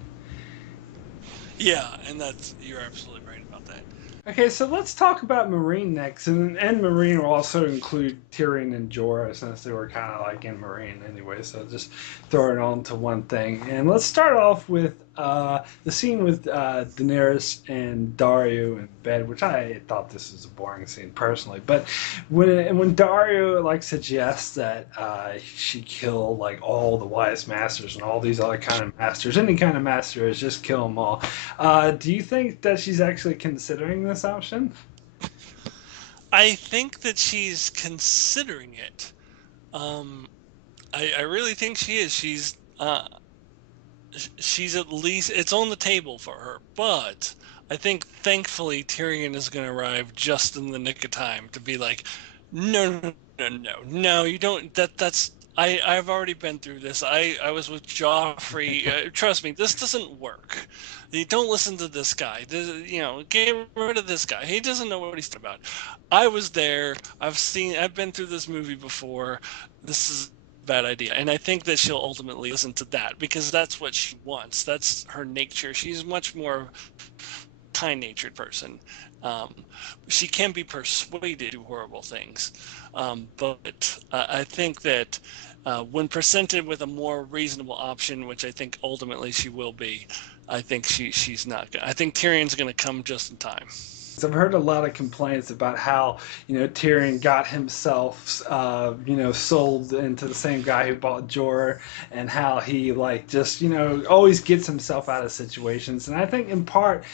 Yeah, and you're absolutely right about that. Okay, so let's talk about Meereen next, and Meereen will also include Tyrion and Jorah, since they were kind of like in Meereen anyway, so just throw it on to one thing. And let's start off with the scene with Daenerys and Daario in bed, which I thought this was a boring scene personally, but when Daario suggests that she kill all the wise masters and all these other kind of masters, any kind of master is just kill them all. Do you think that she's actually considering this option? I think that she's considering it. I really think she is. She's at least, it's on the table for her, but I think thankfully Tyrion is going to arrive just in the nick of time to be like, no, you don't. That's I've already been through this. I was with Joffrey. Trust me, this doesn't work. You don't listen to this guy. Get rid of this guy. He doesn't know what he's talking about. I was there. I've been through this movie before. This is a bad idea. And I think that she'll ultimately listen to that because that's what she wants. That's her nature. She's much more kind-natured person. Um, she can be persuaded to do horrible things, but I think that when presented with a more reasonable option, which I think ultimately she will be, I think she's not. I think Tyrion's going to come just in time. I've heard a lot of complaints about how Tyrion got himself sold into the same guy who bought Jorah, and how he like just always gets himself out of situations. And I think in part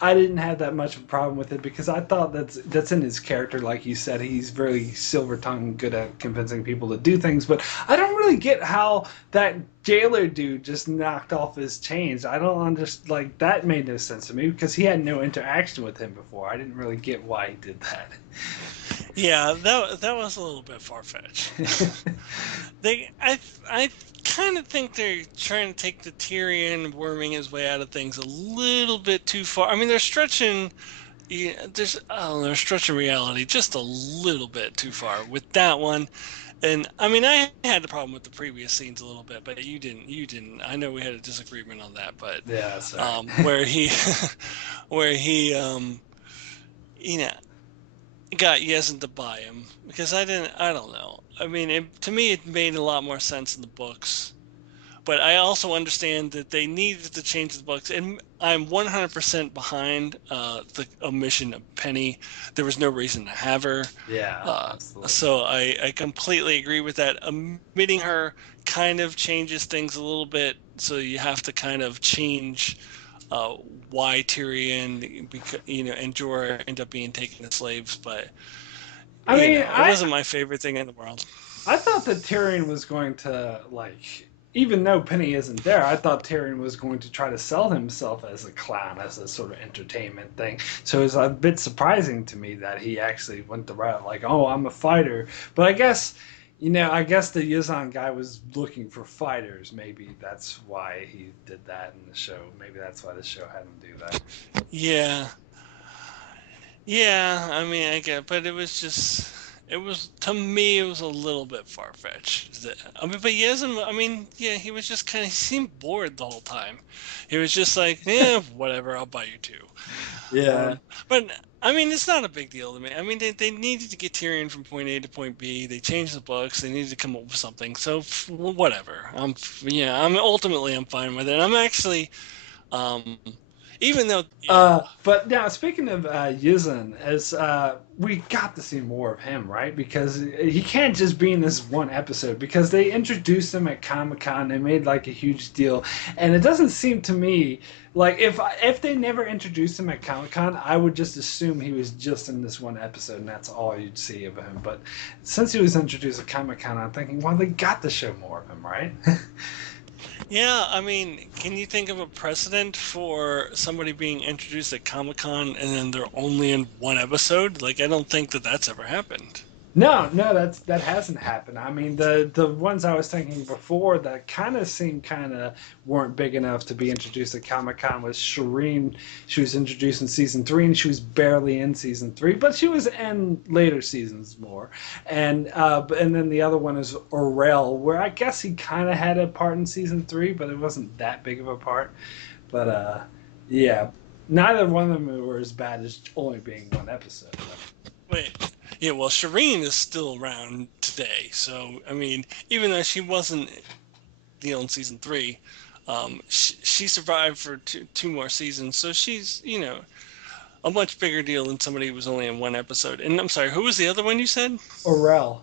I didn't have that much of a problem with it because I thought that's in his character. Like you said, he's very silver tongued, good at convincing people to do things. But I don't really get how that jailer dude just knocked off his chains. I don't understand. Like that made no sense to me because he had no interaction with him before. I didn't really get why he did that. Yeah, that was a little bit far fetched. I kind of think they're trying to take the Tyrion worming his way out of things a little bit too far. I mean, they're stretching. Yeah, they're stretching reality just a little bit too far with that one. And I mean, I had the problem with the previous scenes a little bit, but you didn't. You didn't. I know we had a disagreement on that, but Yeah, sorry. where he, where he, you know, got Yezin to buy him because I didn't. I don't know. I mean, to me, it made a lot more sense in the books. But I also understand that they needed to change the books, and I'm 100% behind the omission of Penny. There was no reason to have her. Yeah, absolutely. So I completely agree with that. Omitting her kind of changes things a little bit, so you have to kind of change why Tyrion, and Jorah end up being taken as slaves. But it wasn't my favorite thing in the world. I thought that Tyrion was going to even though Penny isn't there, I thought Tyrion was going to try to sell himself as a clown, as a sort of entertainment thing. So it was a bit surprising to me that he actually went the route like, oh, I'm a fighter. But I guess, I guess the Yuzan guy was looking for fighters. Maybe that's why he did that in the show. Maybe that's why the show had him do that. Yeah. Yeah, I mean, I get, but to me, it was a little bit far fetched. I mean, but he was just he seemed bored the whole time. He was just like, yeah, whatever, I'll buy you two. Yeah. But I mean, it's not a big deal to me. I mean, they needed to get Tyrion from point A to point B. They changed the books. They needed to come up with something. So whatever. I'm fine with it. I'm actually, even though, but now speaking of Yizan, as we got to see more of him, right? Because he can't just be in this one episode. Because they introduced him at Comic-Con, they made like a huge deal, and it doesn't seem to me like if they never introduced him at Comic-Con, I would just assume he was just in this one episode, and that's all you'd see of him. But since he was introduced at Comic-Con, I'm thinking, well, they got to show more of him, right? yeah, I mean, can you think of a precedent for somebody being introduced at Comic-Con and then they're only in one episode? Like, I don't think that that's ever happened. No, that hasn't happened. I mean, the ones I was thinking before that kind of seemed kind of weren't big enough to be introduced at Comic Con was Shireen. She was introduced in season 3, and she was barely in season 3, but she was in later seasons more. And then the other one is Orell, where I guess he kind of had a part in season 3, but it wasn't that big of a part. But yeah, neither one of them were as bad as only being one episode. Wait. Yeah, well, Shireen is still around today. So, I mean, even though she wasn't in season 3, she survived for two more seasons. So she's, a much bigger deal than somebody who was only in one episode. And I'm sorry, who was the other one you said? Orell.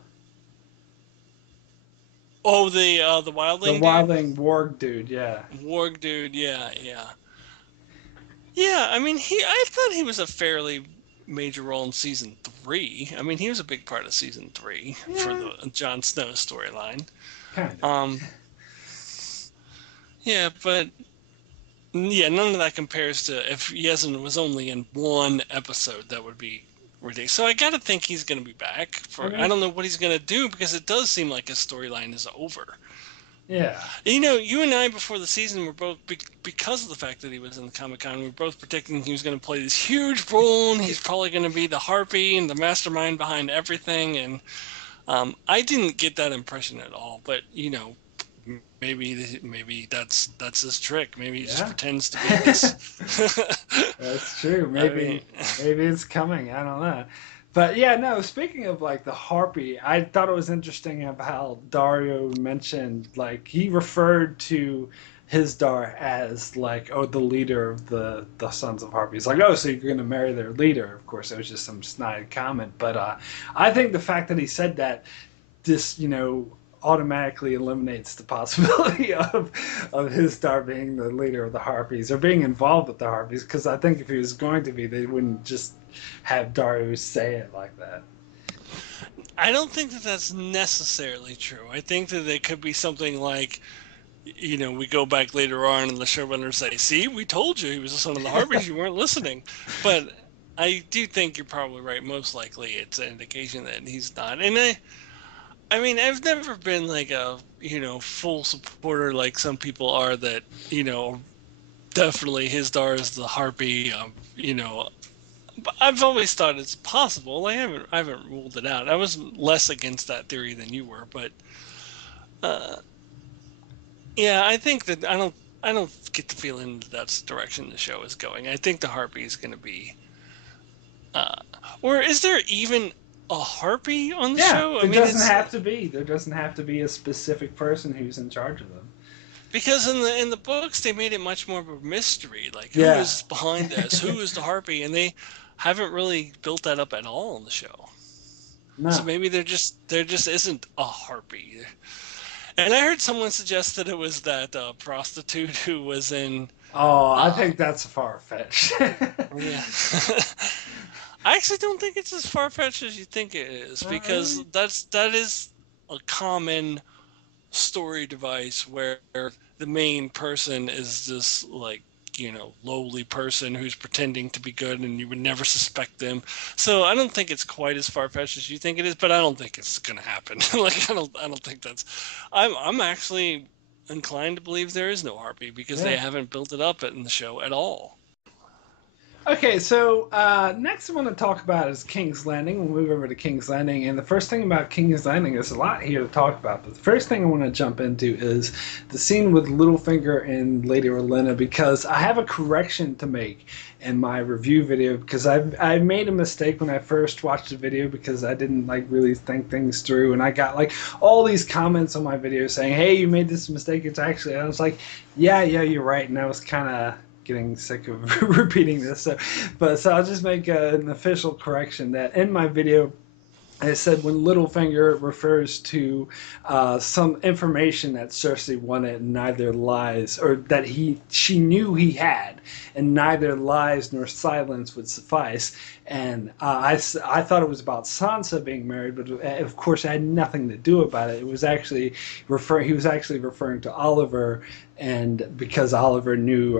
Oh, the The Wildling Wildling Warg dude, yeah. Warg dude, yeah. Yeah, I mean, I thought he was a fairly major role in season 3. I mean, he was a big part of season 3 for the Jon Snow storyline. Kind of. Yeah, but none of that compares to if Yezin was only in one episode. That would be ridiculous. So I gotta think he's gonna be back. I don't know what he's gonna do because it does seem like his storyline is over. Yeah. You know, you and I before the season were both because of the fact that he was in the Comic-Con, we were both predicting he was going to play this huge role, and he's probably going to be the Harpy and the mastermind behind everything. And I didn't get that impression at all. But you know, maybe that's his trick. Maybe he just pretends to be this. That's true. Maybe it's coming. I don't know. But yeah, no, speaking of like the Harpy, I thought it was interesting of how Dario mentioned, like, he referred to his Dar as like, oh, the leader of the Sons of Harpies. Like, oh, so you're going to marry their leader. Of course, it was just some snide comment. But I think the fact that he said that, this, you know, automatically eliminates the possibility of his Dar being the leader of the Harpies or being involved with the Harpies, because I think if he was going to be, they wouldn't just have Darius say it like that. I don't think that that's necessarily true. I think that it could be something like, you know, we go back later on and the showrunners say, see, we told you he was the son of the Harpies, you weren't listening. But I do think you're probably right. Most likely it's an indication that he's not. And I mean, I've never been like a, you know, full supporter like some people are that, you know, definitely his Dar is the Harpy, you know. But I've always thought it's possible. I haven't ruled it out. I was less against that theory than you were, but yeah, I think that I don't get the feeling that that's the direction the show is going. I think the Harpy is going to be, or is there even a Harpy on the show? There doesn't have to be. There doesn't have to be a specific person who's in charge of them. Because in the books they made it much more of a mystery. Like, who is behind this? Who is the Harpy? And they haven't really built that up at all in the show. No. So maybe there just isn't a Harpy. And I heard someone suggest that it was that prostitute who was in. Oh, I think that's far-fetched. Yeah. I actually don't think it's as far-fetched as you think it is, because that is a common story device where the main person is this, like, you know, lowly person who's pretending to be good and you would never suspect them. So I don't think it's quite as far-fetched as you think it is, but I don't think it's gonna happen. Like, I don't think that's. I'm actually inclined to believe there is no Harpy because they haven't built it up in the show at all. Okay, so next I want to talk about is King's Landing. We'll move over to King's Landing, and the first thing about King's Landing, there's a lot here to talk about, but the first thing I want to jump into is the scene with Littlefinger and Lady Olenna, because I have a correction to make in my review video, because I made a mistake when I first watched the video because I didn't like really think things through, and I got like all these comments on my video saying, hey, you made this mistake, it's actually, I was like, yeah, you're right, and I was kind of getting sick of repeating this, so I'll just make an official correction that in my video I said when Littlefinger refers to some information that Cersei wanted and neither lies, or that she knew he had, and neither lies nor silence would suffice. And I thought it was about Sansa being married, but of course it had nothing to do about it. It was actually he was actually referring to Oliver, and because Oliver knew,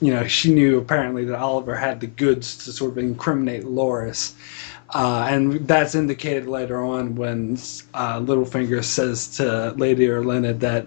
you know, she knew apparently that Oliver had the goods to sort of incriminate Loras. And that's indicated later on when Littlefinger says to Lady Olenna that,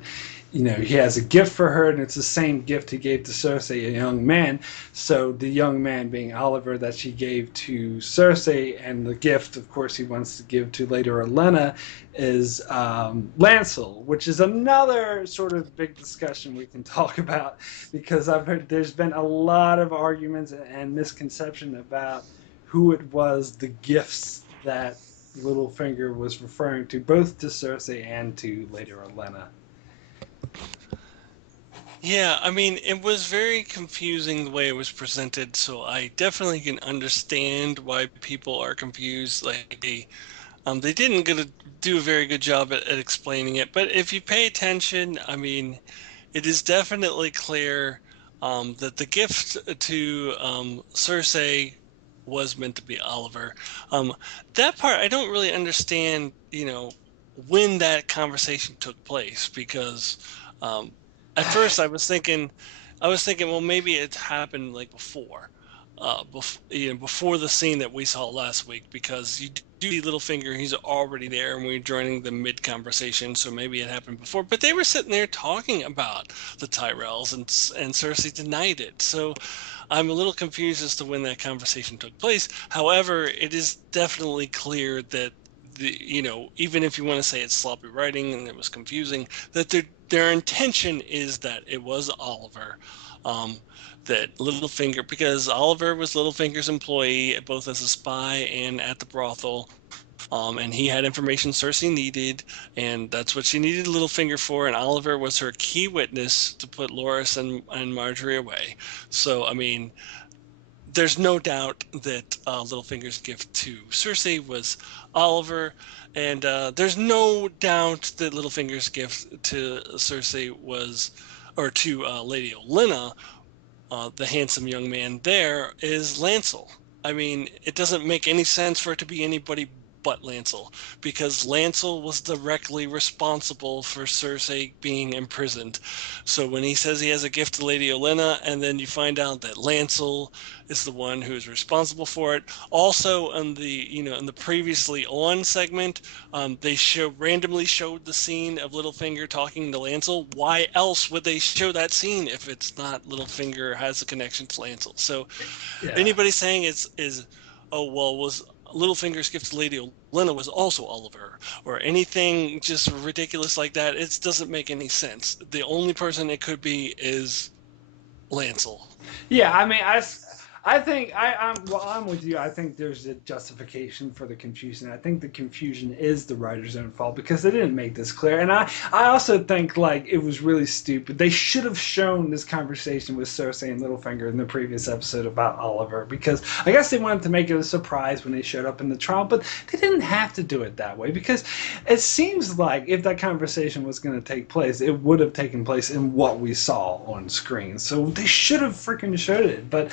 you know, he has a gift for her, and it's the same gift he gave to Cersei, a young man. So the young man being Oliver that she gave to Cersei, and the gift, of course, he wants to give to Lady Olenna is Lancel, which is another sort of big discussion we can talk about, because I've heard there's been a lot of arguments and misconception about who it was, the gifts that Littlefinger was referring to, both to Cersei and to Lady Olenna. Yeah, I mean, it was very confusing the way it was presented, so I definitely can understand why people are confused. Like, they didn't do a very good job at explaining it, but if you pay attention, I mean, it is definitely clear that the gift to Cersei was meant to be Oliver. That part I don't really understand, you know, when that conversation took place, because at first I was thinking, well, maybe it happened like before, before the scene that we saw last week, because you do see Littlefinger, he's already there, and we're joining the mid-conversation, so maybe it happened before. But they were sitting there talking about the Tyrells, and Cersei denied it. So I'm a little confused as to when that conversation took place. However, it is definitely clear that even if you want to say it's sloppy writing and it was confusing, that their intention is that it was Oliver. That Littlefinger, because Oliver was Littlefinger's employee, both as a spy and at the brothel, and he had information Cersei needed, and that's what she needed Littlefinger for, and Oliver was her key witness to put Loras and Marjorie away. So, I mean, there's no doubt that Littlefinger's gift to Cersei was Oliver, and there's no doubt that Littlefinger's gift to Cersei was, or to Lady Olenna, the handsome young man there, is Lancel. I mean, it doesn't make any sense for it to be anybody but Lancel, because Lancel was directly responsible for Cersei being imprisoned. So when he says he has a gift to Lady Olenna, and then you find out that Lancel is the one who is responsible for it. Also, in the previously on segment, they randomly showed the scene of Littlefinger talking to Lancel. Why else would they show that scene if it's not Littlefinger has a connection to Lancel? So anybody saying was Littlefinger's gift to Lady Olenna was also Oliver, or anything just ridiculous like that, it doesn't make any sense. The only person it could be is Lancel. Yeah, I mean, I think I'm with you. I think there's a justification for the confusion. I think the confusion is the writer's own fault because they didn't make this clear. And I also think like it was really stupid. They should have shown this conversation with Cersei and Littlefinger in the previous episode about Oliver, because I guess they wanted to make it a surprise when they showed up in the trial, but they didn't have to do it that way, because it seems like if that conversation was going to take place, it would have taken place in what we saw on screen. So they should have freaking showed it. But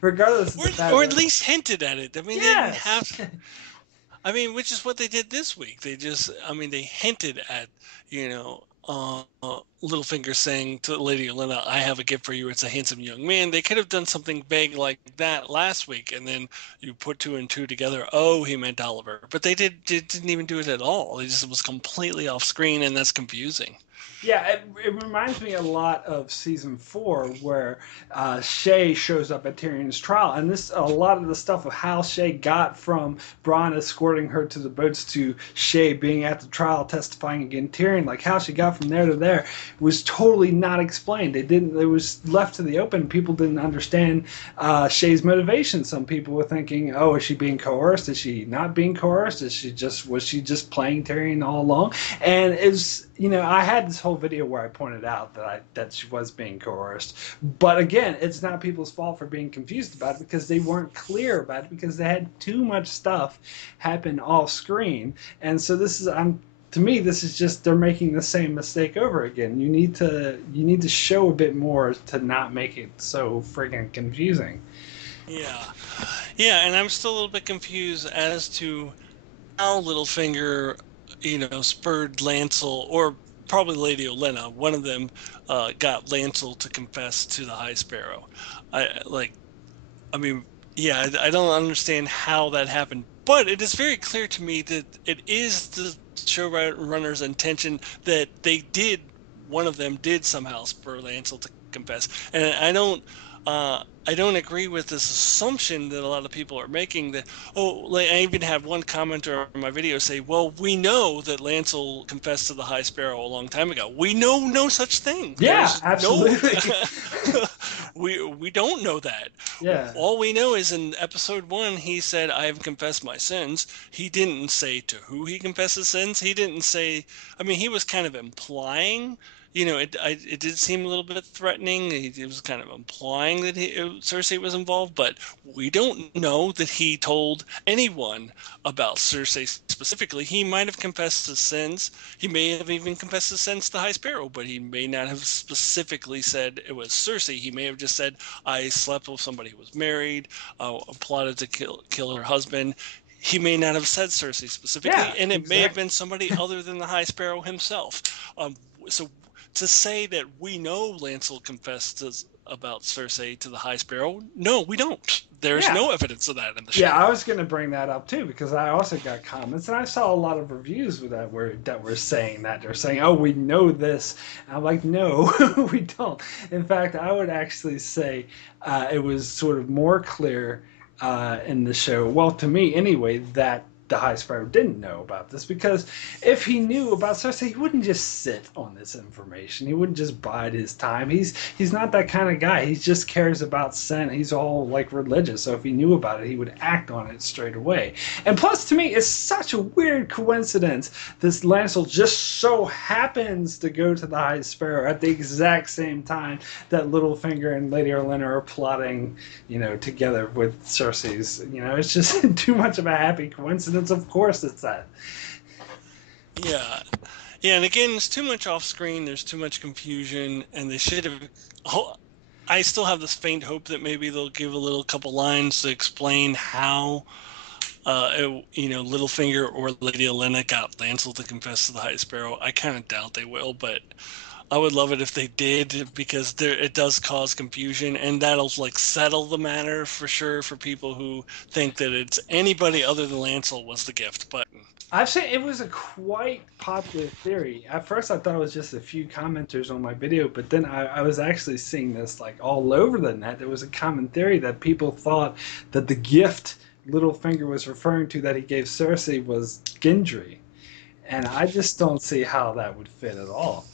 regardless of or at least hinted at it. I mean, yes. They didn't have. I mean, which is what they did this week. They they hinted at, Littlefinger saying to Lady Olenna, "I have a gift for you. It's a handsome young man." They could have done something vague like that last week, and then you put two and two together. Oh, he meant Oliver, but they didn't even do it at all. It was completely off screen, and that's confusing. Yeah, it reminds me a lot of season 4, where Shay shows up at Tyrion's trial, and a lot of the stuff of how Shay got from Bronn escorting her to the boats to Shay being at the trial testifying against Tyrion, like how she got from there to there, was totally not explained. It was left to the open. People didn't understand Shay's motivation. Some people were thinking, "Oh, is she being coerced? Is she not being coerced? Was she just playing Tyrion all along?" And it's I had this whole video where I pointed out that she was being coerced. But again, it's not people's fault for being confused about it, because they weren't clear about it, because they had too much stuff happen off screen. And so to me, this is just they're making the same mistake over again. You need to show a bit more to not make it so friggin' confusing. Yeah, and I'm still a little bit confused as to how Littlefinger spurred Lancel, or probably Lady Olenna, one of them, got Lancel to confess to the High Sparrow. I don't understand how that happened, but it is very clear to me that it is the showrunner's intention that one of them did somehow spur Lancel to confess. And I don't agree with this assumption that a lot of people are making that, I even had one commenter on my video say, well, we know that Lancel confessed to the High Sparrow a long time ago. We know no such thing. Yeah, absolutely. We don't know that. Yeah. All we know is in episode 1, he said, "I have confessed my sins." He didn't say to who he confessed his sins. He didn't say, he was kind of implying, it did seem a little bit threatening. He was kind of implying that Cersei was involved, but we don't know that he told anyone about Cersei specifically. He might have confessed his sins. He may have even confessed his sins to High Sparrow, but he may not have specifically said it was Cersei. He may have just said, "I slept with somebody who was married, plotted to kill her husband." He may not have said Cersei specifically, and it may have been somebody other than the High Sparrow himself. So to say that we know Lancel confessed about Cersei to the High Sparrow, no, we don't. There's Yeah. no evidence of that in the Yeah, show. I was going to bring that up too because I also got comments and I saw a lot of reviews with that were saying that they're saying, "Oh, we know this." And I'm like, "No, we don't." In fact, I would actually say it was sort of more clear in the show, well, to me anyway, that the High Sparrow didn't know about this because if he knew about Cersei, he wouldn't just sit on this information. He wouldn't just bide his time. He's not that kind of guy. He just cares about sin. He's all like religious. So if he knew about it, he would act on it straight away. And plus, to me, it's such a weird coincidence. This Lancel just so happens to go to the High Sparrow at the exact same time that Littlefinger and Lady Olenna are plotting, together with Cersei's. It's just too much of a happy coincidence. Of course, it's that. Yeah. Yeah, and again, it's too much off screen. There's too much confusion, and they should have. I still have this faint hope that maybe they'll give a little couple lines to explain how, Littlefinger or Lady Olenna got Lancel to confess to the High Sparrow. I kind of doubt they will, but I would love it if they did because it does cause confusion, and that'll settle the matter for sure for people who think that it's anybody other than Lancel was the gift. But I've seen it was a quite popular theory. At first, I thought it was just a few commenters on my video, but then I was actually seeing this all over the net. There was a common theory that people thought that the gift Littlefinger was referring to that he gave Cersei was Gendry, and I just don't see how that would fit at all.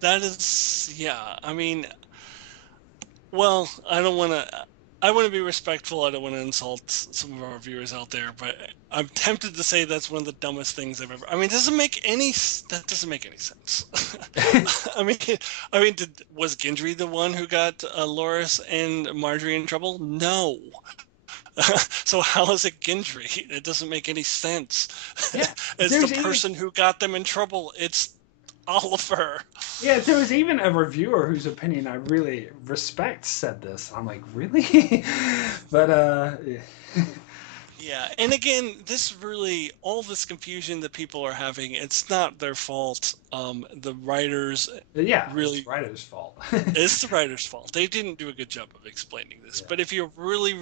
that is, yeah. I mean, well, I don't want to. I want to be respectful. I don't want to insult some of our viewers out there, but I'm tempted to say that's one of the dumbest things I've ever. I mean, that doesn't make any sense. I mean, was Gendry the one who got Loras and Marjorie in trouble? No. So how is it Gendry? It doesn't make any sense. Yeah, It's the there's even person who got them in trouble. It's Oliver. yeah, there was even a reviewer whose opinion I really respect said this. I'm like, really? But yeah. Yeah, and again, all this confusion that people are having, it's not their fault. The writers Yeah, it's really, the writer's fault. it's the writers' fault. They didn't do a good job of explaining this. Yeah. But if you really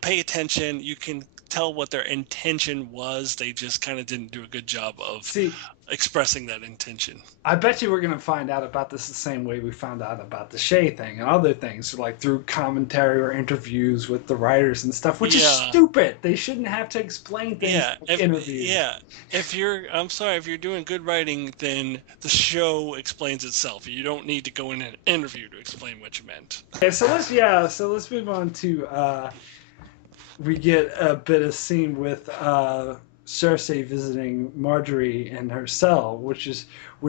pay attention, you can tell what their intention was. They just kind of didn't do a good job of See, expressing that intention. I bet you we're going to find out about this the same way we found out about the Shay thing and other things, like through commentary or interviews with the writers and stuff, which is stupid. They shouldn't have to explain things like interviews. Yeah. I'm sorry, if you're doing good writing, then the show explains itself. You don't need to go in an interview to explain what you meant. Okay, so let's move on to we get a bit of scene with Cersei visiting Marjorie in her cell, which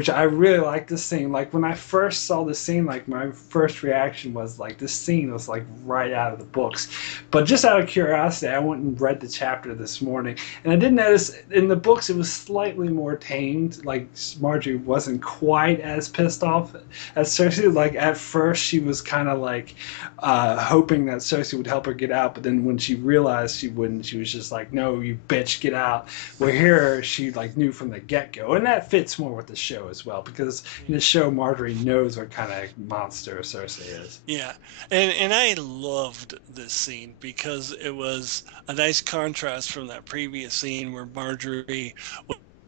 I really like this scene. Like when I first saw the scene, like my first reaction was like this scene was like right out of the books. But just out of curiosity, I went and read the chapter this morning, and I did notice in the books it was slightly more tamed. Like Marjorie wasn't quite as pissed off as Cersei. Like at first she was kind of like hoping that Cersei would help her get out, but then when she realized she wouldn't, she was just like, "No, you bitch, get out." Where here she like knew from the get-go, and that fits more with the show as well, because in the show Marjorie knows what kind of monster Cersei is. Yeah, and I loved this scene because it was a nice contrast from that previous scene where Marjorie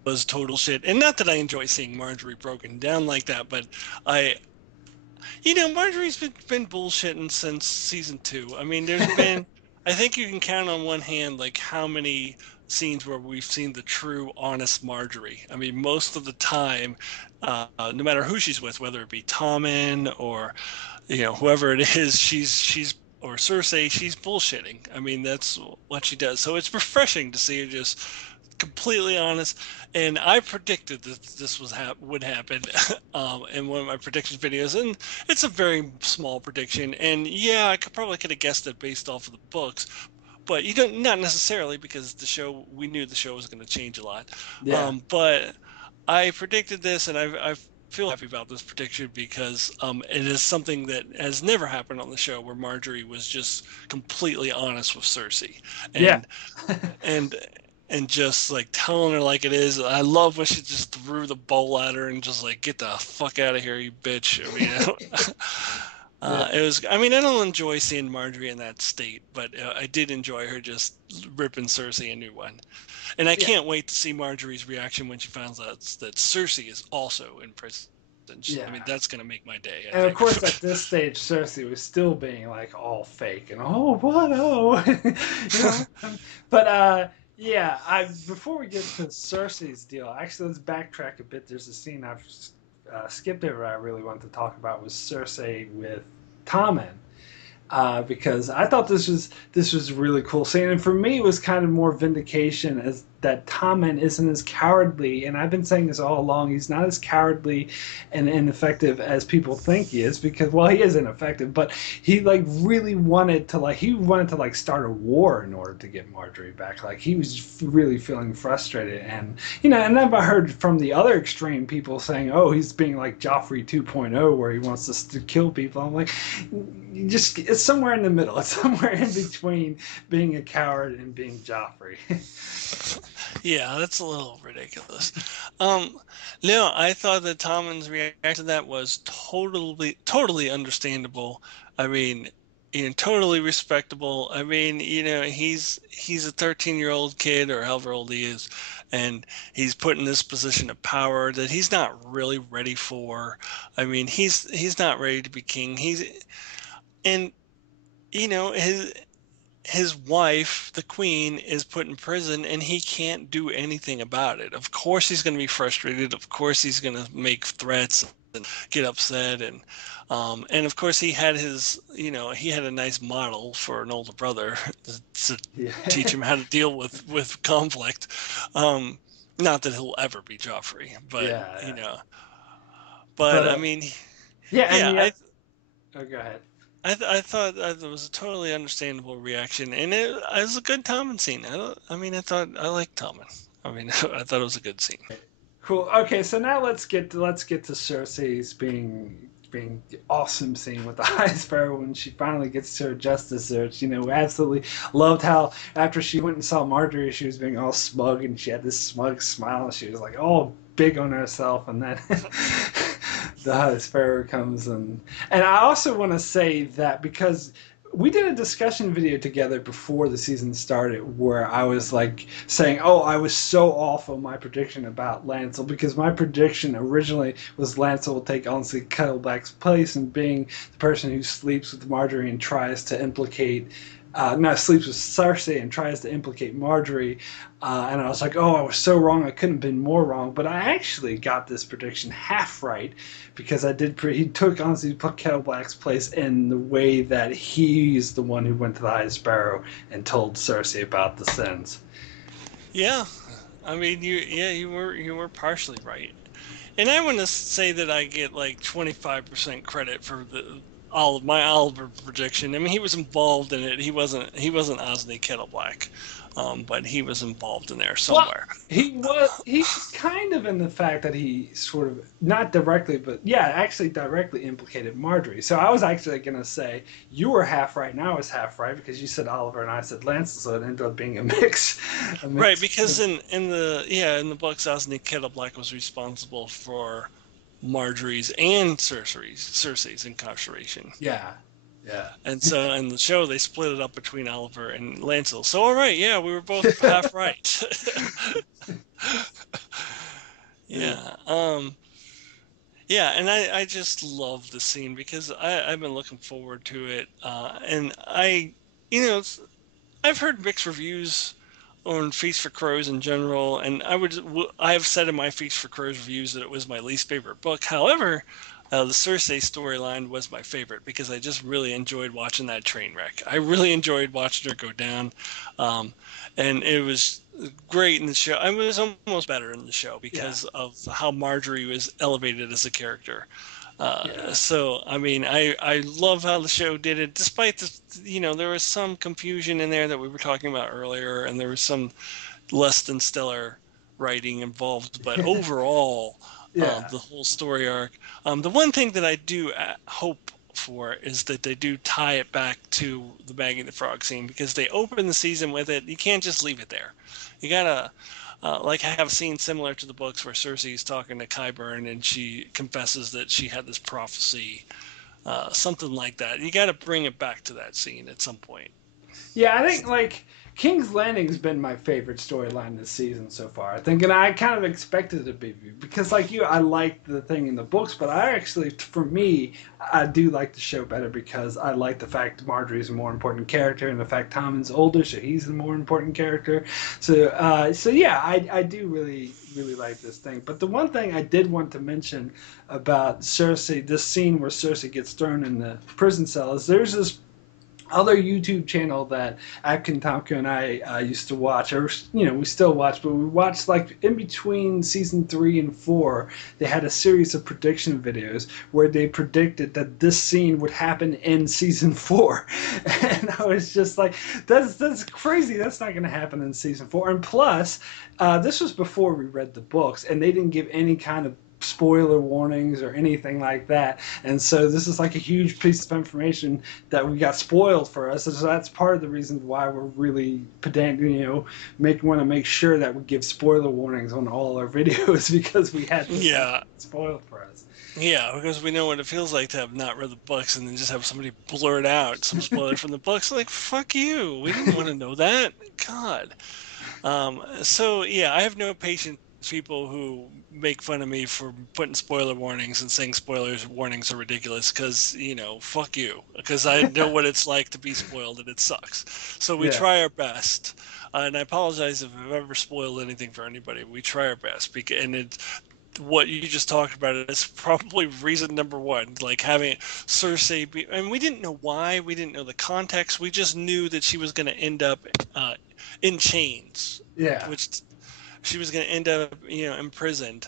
was total shit. And not that I enjoy seeing Marjorie broken down like that, but Marjorie's been bullshitting since season 2. I mean, there's been, I think you can count on one hand like how many scenes where we've seen the true, honest Marjorie. I mean, most of the time, no matter who she's with, whether it be Tommen or, whoever it is, she's or Cersei, she's bullshitting. I mean, that's what she does. So it's refreshing to see her just completely honest. And I predicted that this would happen in one of my prediction videos, and it's a very small prediction. And yeah, I probably could have guessed it based off of the books. But not necessarily, because we knew the show was going to change a lot. Yeah. But I predicted this, and I feel happy about this prediction because it is something that has never happened on the show, where Marjorie was just completely honest with Cersei. And, Yeah. and and just like telling her like it is. I love when she just threw the bowl at her and just like, get the fuck out of here, you bitch. I mean, Yeah, it was. I mean, I don't enjoy seeing Marjorie in that state, but I did enjoy her just ripping Cersei a new one. And I yeah, can't wait to see Marjorie's reaction when she finds out that Cersei is also in prison. I mean, yeah. that's gonna make my day, I And of think. course, at this stage, Cersei was still being like all fake and oh what oh, you know. But yeah. I before we get to Cersei's deal, actually, let's backtrack a bit. There's a scene I've skipped over. I really wanted to talk about was Cersei with Tommen. Because I thought this was a really cool scene, and for me, it was kind of more vindication as that Tommen isn't as cowardly, and I've been saying this all along. He's not as cowardly and ineffective as people think he is, because well, he is ineffective, but he like really wanted to like start a war in order to get Marjorie back. Like he was really feeling frustrated, and and I've heard from the other extreme people saying, "Oh, he's being like Joffrey 2.0, where he wants us to kill people." I'm like, you just it's somewhere in the middle. It's somewhere in between being a coward and being Joffrey. Yeah, that's a little ridiculous. Um, no, I thought that Tommen's reaction to that was totally understandable. I mean, totally respectable. I mean, he's a 13-year-old kid or however old he is, and he's put in this position of power that he's not really ready for. I mean, he's not ready to be king. And his wife, the queen, is put in prison and he can't do anything about it. Of course he's going to be frustrated. Of course he's going to make threats and get upset and of course he had a nice model for an older brother to Yeah, teach him how to deal with conflict. Not that he'll ever be Joffrey, but yeah, yeah. but But I mean, yeah, and yeah, yeah. Oh, go ahead. I thought that was a totally understandable reaction, and it was a good Tommen scene. I thought I liked Tommen. I mean, I thought it was a good scene. Cool. Okay, so now let's get to Cersei's being the awesome scene with the High Sparrow when she finally gets to her justice search. We absolutely loved how after she went and saw Marjorie, she was being all smug and she had this smug smile. And she was like all big on herself, and then the High Sparrow comes and I also want to say that because we did a discussion video together before the season started where I was like saying, "Oh, I was so off on my prediction about Lancel because my prediction originally was Lancel will take Ansel Kettleblack's place and being the person who sleeps with Marjorie and tries to implicate." No, sleeps with Cersei and tries to implicate Marjorie. And I was like, oh, I was so wrong. I couldn't have been more wrong. But I actually got this prediction half right because he took honestly Kettleblack's place in the way that he's the one who went to the High Sparrow and told Cersei about the sins. Yeah, I mean, you were partially right, and I want to say that I get like 25% credit for all of my Oliver prediction. I mean, he was involved in it. He wasn't Osney Kettleblack, but he was involved in there Well, somewhere. he was kind of in the fact that he sort of not directly, but yeah, actually directly implicated Marjorie. So I was actually gonna say you were half right and I was half right because you said Oliver and I said Lance, so it ended up being a mix. A Right, mix. because in the books, Osney Kettleblack was responsible for Marjorie's and Cersei's incarceration. Yeah, yeah. And so in the show, they split it up between Oliver and Lancel. So, all right, yeah, we were both half right. Yeah. Yeah. Yeah, and I just love the scene because I've been looking forward to it. And you know, I've heard mixed reviews on Feast for Crows in general, and I have said in my Feast for Crows reviews that it was my least favorite book. However, the Cersei storyline was my favorite because I just really enjoyed watching that train wreck. I really enjoyed watching her go down, um, and it was great in the show. I was almost better in the show Yeah. because of how Marjorie was elevated as a character. Yeah. So I mean, I love how the show did it, despite there was some confusion in there that we were talking about earlier, and there was some less than stellar writing involved. But overall, Yeah. the whole story arc. The one thing that I do hope for is that they do tie it back to the Maggie the Frog scene, because they open the season with it. You can't just leave it there. You gotta like have a scene similar to the books where Cersei is talking to Qyburn and she confesses that she had this prophecy, something like that. You got to bring it back to that scene at some point. Yeah, I think like King's Landing's been my favorite storyline this season so far. I think, and I kind of expected it to be because, like you, I liked the thing in the books, but I actually, for me, I do like the show better because I like the fact Marjorie's a more important character, and the fact Tommen's older, so he's a more important character. So yeah, I do really like this thing. But the one thing I did want to mention about Cersei, this scene where Cersei gets thrown in the prison cell, is there's this other YouTube channel that Akton Tamko and I used to watch, or we still watch, but we watched like in between season 3 and 4. They had a series of prediction videos where they predicted that this scene would happen in season 4, and I was just like, that's crazy. That's not going to happen in season 4. And plus, this was before we read the books, and they didn't give any kind of spoiler warnings or anything like that, and so this is like a huge piece of information that we got spoiled for us. So that's part of the reason why we're really pedantic, want to make sure that we give spoiler warnings on all our videos, because we had this spoiled for us. Yeah, because we know what it feels like to have not read the books and then just have somebody blurt out some spoiler from the books. Like, fuck you, we didn't want to know that. God. So yeah, I have no patience with people who make fun of me for putting spoiler warnings and saying spoilers warnings are ridiculous, because fuck you, because I know what it's like to be spoiled and it sucks. So we try our best, and I apologize if I've ever spoiled anything for anybody. We try our best, and what you just talked about is probably reason number one, like having Cersei be, and we didn't know why, we didn't know the context, we just knew that she was going to end up in chains, which she was going to end up, imprisoned,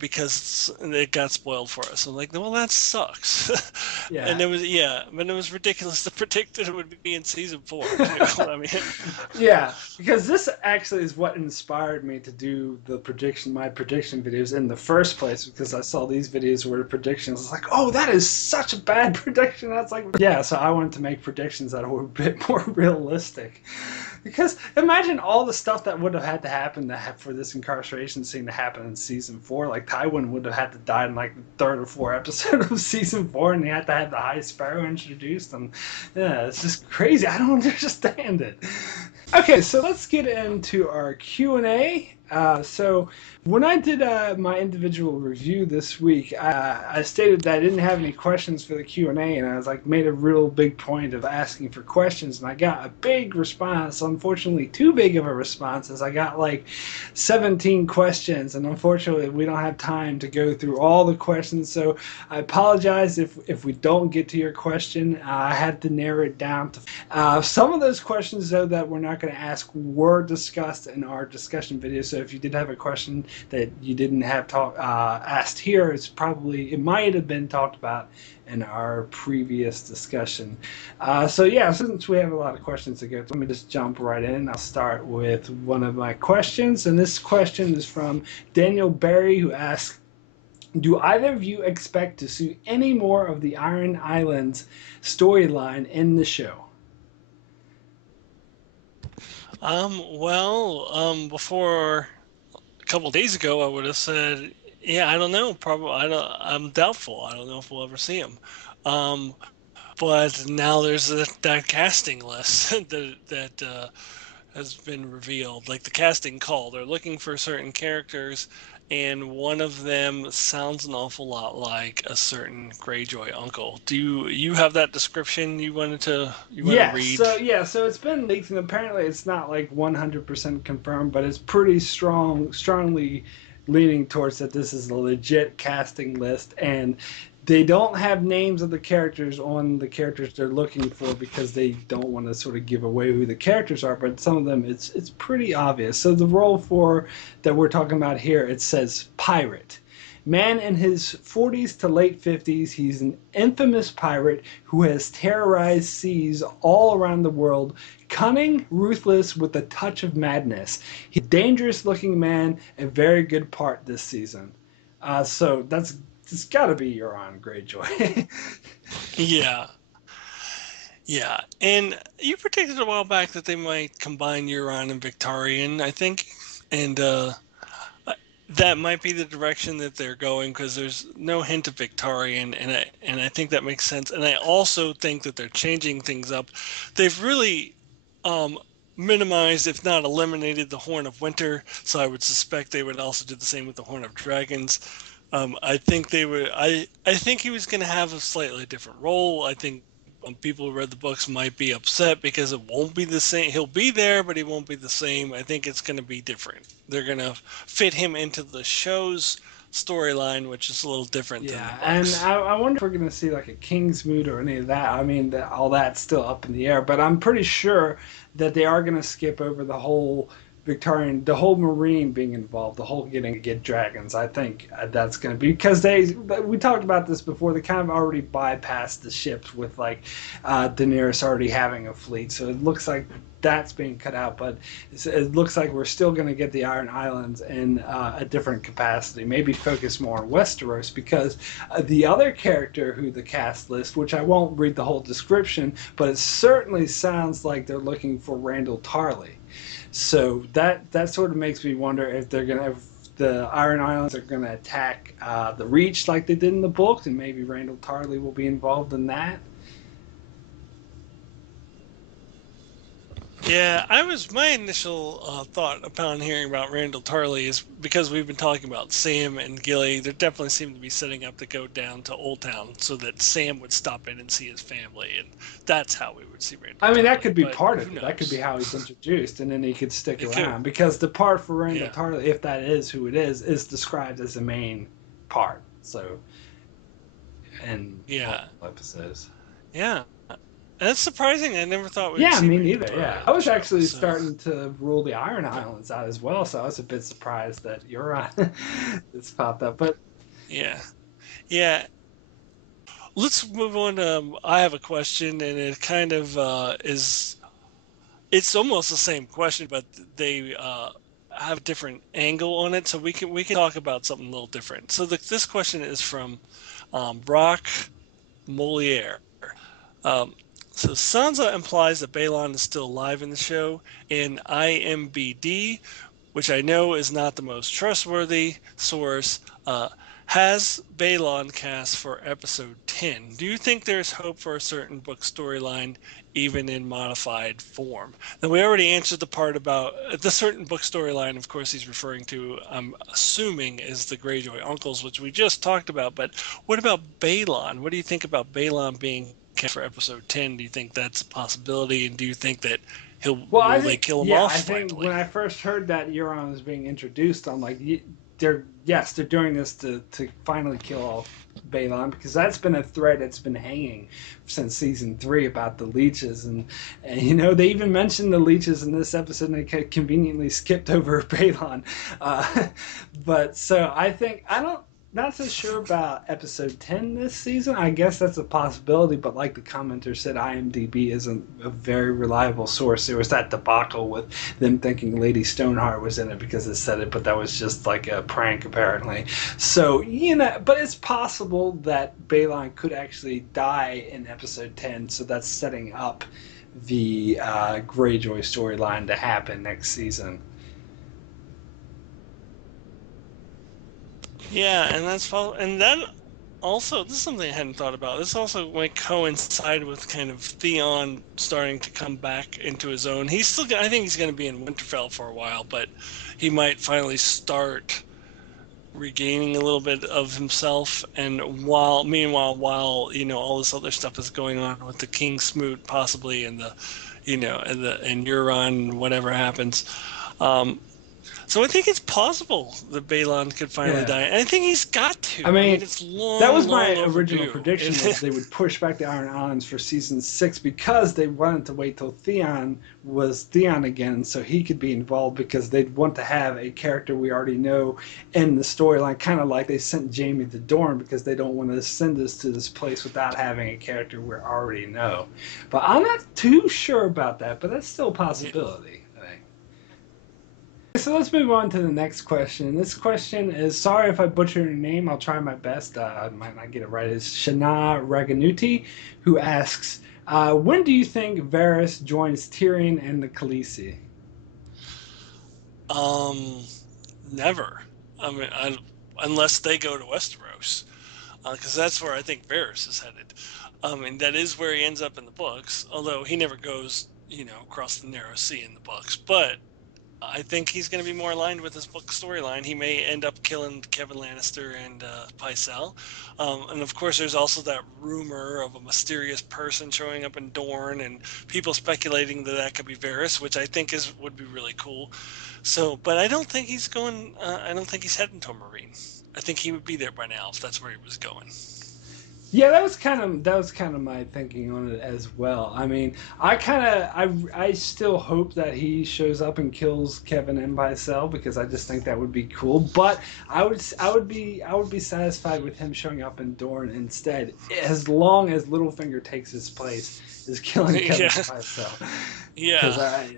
because it got spoiled for us. I'm like, well, that sucks. Yeah. And but it was ridiculous to predict that it would be in season 4. I mean, yeah, because this actually is what inspired me to do my prediction videos in the first place, because I saw these videos where the predictions, I was like, oh, that is such a bad prediction. That's like, so I wanted to make predictions that were a bit more realistic. Because imagine all the stuff that would have had to happen for this incarceration scene to happen in season 4. Like, Tywin would have had to die in like the 3rd or 4th episode of season 4, and they had to have the High Sparrow introduced. And yeah, it's just crazy. I don't understand it. Okay, so let's get into our Q&A. So when I did my individual review this week, I stated that I didn't have any questions for the Q&A, and I was like, made a real big point of asking for questions, and I got a big response. Unfortunately, too big of a response, as I got like 17 questions, and unfortunately we don't have time to go through all the questions, so I apologize if we don't get to your question. I had to narrow it down to some of those questions, though, that we're not going to ask were discussed in our discussion video. So if you did have a question that you didn't have asked here, it might have been talked about in our previous discussion. So yeah, since we have a lot of questions to go through, let me just jump right in. I'll start with one of my questions, and this question is from Daniel Berry, who asks, do either of you expect to see any more of the Iron Islands storyline in the show? Before a couple of days ago, I would have said, yeah, I don't know. Probably, I'm doubtful. I don't know if we'll ever see him. But now there's that casting list that has been revealed, like the casting call. They're looking for certain characters, and one of them sounds an awful lot like a certain Greyjoy uncle. Do you have that description you want to read? So it's been leaked, and apparently it's not like 100% confirmed, but it's pretty strongly leaning towards that this is a legit casting list, and they don't have names of the characters on the characters they're looking for because they don't want to sort of give away who the characters are, but some of them it's pretty obvious. So the role that we're talking about here, it says pirate. Man in his 40s to late 50s, he's an infamous pirate who has terrorized seas all around the world, cunning, ruthless, with a touch of madness. He's a dangerous looking man, a very good part this season. So that's it's got to be Euron Greyjoy. Yeah. Yeah, and you predicted a while back that they might combine Euron and Victarion, I think, and that might be the direction that they're going because there's no hint of Victarion, and I think that makes sense. And I also think that they're changing things up. They've really um, minimized, if not eliminated, the Horn of Winter. So I would suspect they would also do the same with the Horn of Dragons. I think they would. I think he was going to have a slightly different role. I think people who read the books might be upset because it won't be the same. He'll be there, but he won't be the same. I think it's going to be different. They're going to fit him into the show's storyline, which is a little different than the And books. I wonder if we're going to see like a Kingsmoot or any of that. I mean, all that's still up in the air, but I'm pretty sure that they are going to skip over the whole Victorian, the whole Meereen being involved, the whole getting to get dragons. I think that's going to be because we talked about this before. They kind of already bypassed the ships with like Daenerys already having a fleet, so it looks like that's being cut out. But it looks like we're still going to get the Iron Islands in a different capacity. Maybe focus more on Westeros because the other character who the cast list, which I won't read the whole description, but it certainly sounds like they're looking for Randall Tarley. So that sort of makes me wonder if they're gonna if the Iron Islands are gonna attack the Reach like they did in the book, and maybe Randall Tarley will be involved in that. Yeah, my initial thought upon hearing about Randall Tarley is because we've been talking about Sam and Gilly. They definitely seem to be setting up to go down to Old Town so that Sam would stop in and see his family, and that's how we would see Randall. I mean, Tarley. that could be But part who of it. knows? That could be how he's introduced, and then he could stick It around could. because the part for Randall Yeah. Tarley, if that is who it is described as the main part. So, in Yeah. multiple episodes. Yeah. That's surprising. I never thought we'd Yeah, see me Randall neither. Tarley Yeah, on I the was show, actually so- starting to rule the Iron Islands out as well, so I was a bit surprised that Euron it's popped up. But Yeah. Yeah. Let's move on. I have a question, and it kind of is. It's almost the same question, but they have a different angle on it, so we can talk about something a little different. So this question is from Brock Moliere. Um, so Sansa implies that Balon is still alive in the show. In IMBD, which I know is not the most trustworthy source, has Balon cast for episode 10. Do you think there's hope for a certain book storyline, even in modified form? Now, we already answered the part about the certain book storyline, of course, he's referring to, I'm assuming, is the Greyjoy uncles, which we just talked about. But what about Balon? What do you think about Balon being cast for episode 10? Do you think that's a possibility? And do you think that I will they think kill him off I think finally? when I first heard that Euron was being introduced, I'm like, they're doing this to finally kill off Balon because that's been a thread that's been hanging since season 3 about the leeches and they even mentioned the leeches in this episode and they conveniently skipped over Balon. But so I think not so sure about episode 10 this season. I guess that's a possibility, but like the commenter said, IMDb isn't a very reliable source. There was that debacle with them thinking Lady Stoneheart was in it because it said it, but that was just like a prank apparently. So, but it's possible that Balon could actually die in episode 10, so that's setting up the Greyjoy storyline to happen next season. Yeah, and that also, this is something I hadn't thought about. This also might coincide with kind of Theon starting to come back into his own. I think he's going to be in Winterfell for a while, but he might finally start regaining a little bit of himself. And meanwhile, while all this other stuff is going on with the King Smoot possibly, and and Euron, whatever happens. So I think it's possible that Balon could finally die. And I think he's got to. I mean, it's long, that was my long original overdue. prediction was they would push back the Iron Islands for season 6 because they wanted to wait till Theon was Theon again so he could be involved because they'd want to have a character we already know in the storyline, kind of like they sent Jaime to Dorne because they don't want to send us to this place without having a character we already know. But I'm not too sure about that, but that's still a possibility. so let's move on to the next question. This question is, sorry if I butcher your name, I'll try my best. I might not get it right. It's Shana Raganuti, who asks, when do you think Varys joins Tyrion and the Khaleesi? Um, Never. I mean, unless they go to Westeros, because that's where I think Varys is headed. And that is where he ends up in the books, although he never goes, across the narrow sea in the books. But I think he's going to be more aligned with his book storyline. He may end up killing Kevin Lannister and Pycelle. And of course, there's also that rumor of a mysterious person showing up in Dorne, and people speculating that that could be Varys, which I think would be really cool. So, but I don't think he's going. I don't think he's heading to Meereen. I think he would be there by now if that's where he was going. Yeah, that was kind of my thinking on it as well. I mean, I still hope that he shows up and kills Kevin and Pycelle because I just think that would be cool. But I would be satisfied with him showing up in Dorne instead, as long as Littlefinger takes his place is killing Kevin and Pycelle. Yeah,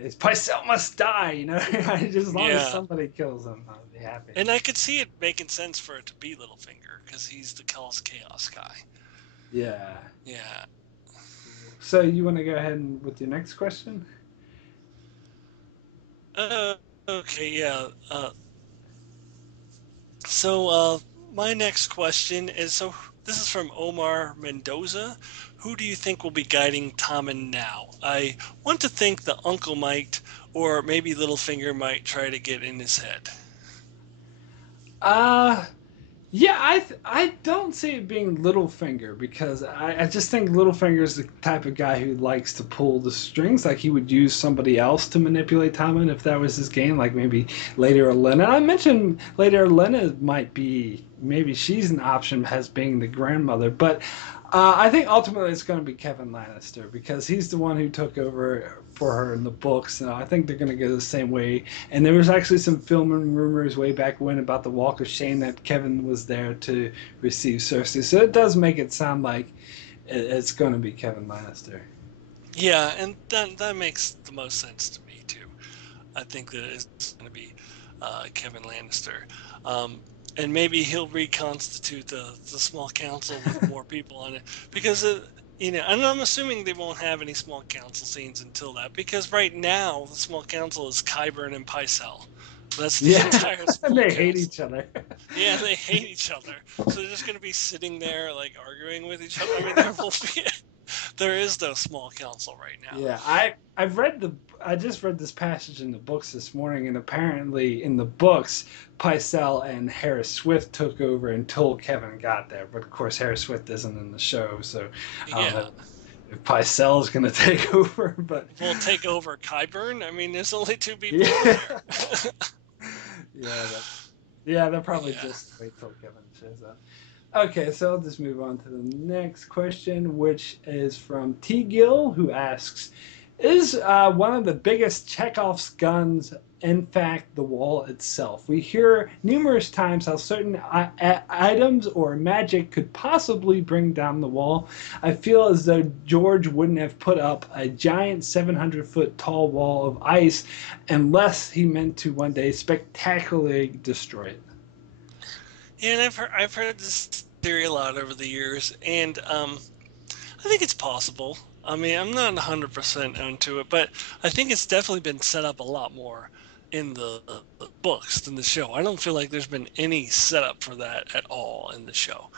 because Pycelle must die. As long as somebody kills him, I'll be happy. And I could see it making sense for it to be Littlefinger because he's the Chaos guy. Yeah. Yeah. So you want to go ahead with your next question? Okay, yeah. So my next question is, so this is from Omar Mendoza. Who do you think will be guiding Tommen now? I want to think the uncle might, or maybe Littlefinger might try to get in his head. Yeah, I don't see it being Littlefinger because I just think Littlefinger's the type of guy who likes to pull the strings. Like he would use somebody else to manipulate Tommen if that was his game, like maybe Lady Olenna. I mentioned Lady Olenna maybe she's an option as being the grandmother, but I think ultimately it's going to be Kevin Lannister because he's the one who took over for her in the books. And I think they're going to go the same way. And there was actually some filming rumors way back when about the Walk of Shame that Kevin was there to receive Cersei. So it does make it sound like it's going to be Kevin Lannister. Yeah, and that makes the most sense to me too. I think that it's going to be Kevin Lannister. And maybe he'll reconstitute the small council with more people on it because and I'm assuming they won't have any small council scenes until that because right now the small council is Qyburn and Pycelle. That's the entire small They council. hate each other. Yeah, they hate each other. So they're just going to be sitting there like arguing with each other. I mean, there is no small council right now. Yeah, I just read this passage in the books this morning, and apparently in the books, Pycelle and Harris Swift took over until Kevin got there. But of course, Harris Swift isn't in the show, so I don't know if Pycelle is going to take over. But we'll take over Qyburn. I mean, there's only two people there. They'll probably just wait till Kevin shows up. Okay, so I'll just move on to the next question, which is from T. Gill, who asks, is one of the biggest Chekhov's guns, in fact, the wall itself? We hear numerous times how certain items or magic could possibly bring down the wall. I feel as though George wouldn't have put up a giant 700-foot tall wall of ice unless he meant to one day spectacularly destroy it. Yeah, and I've heard this theory a lot over the years, and I think it's possible. I mean, I'm not 100% onto it, but I think it's definitely been set up a lot more in the books than the show. I don't feel like there's been any setup for that at all in the show.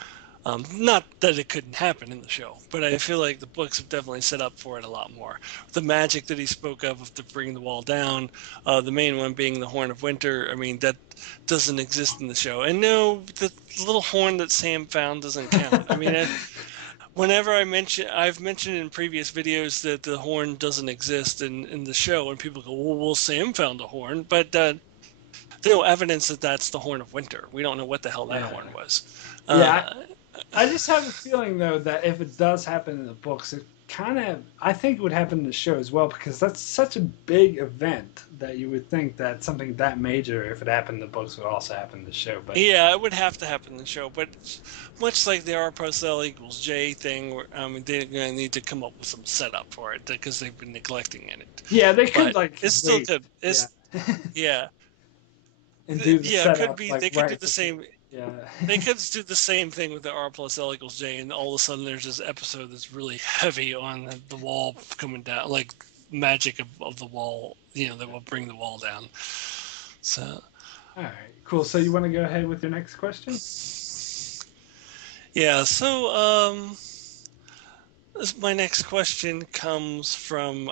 Not that it couldn't happen in the show, but I feel like the books have definitely set up for it a lot more. The magic that he spoke of to bring the wall down, the main one being the Horn of Winter, I mean, that doesn't exist in the show. And no, the little horn that Sam found doesn't count. I mean, whenever I've mentioned in previous videos that the horn doesn't exist in the show, and people go, well, Sam found a horn, but there's no evidence that that's the Horn of Winter. We don't know what the hell that horn was. I just have a feeling, though, that if it does happen in the books, I think it would happen in the show as well, because that's such a big event that you would think that something that major, if it happened in the books, would also happen in the show. But yeah, it would have to happen in the show, but much like the R plus L equals J thing, where, they're going to need to come up with some setup for it, because they've been neglecting it. Yeah, they could, but it's still good. Yeah. and do the Yeah, it could setup be. like They could right do at the the same. yeah. They could do the same thing with the R plus L equals J, and all of a sudden there's this episode that's really heavy on the wall coming down, like magic of the wall. That will bring the wall down. So. All right, cool. So you want to go ahead with your next question? Yeah. So my next question comes from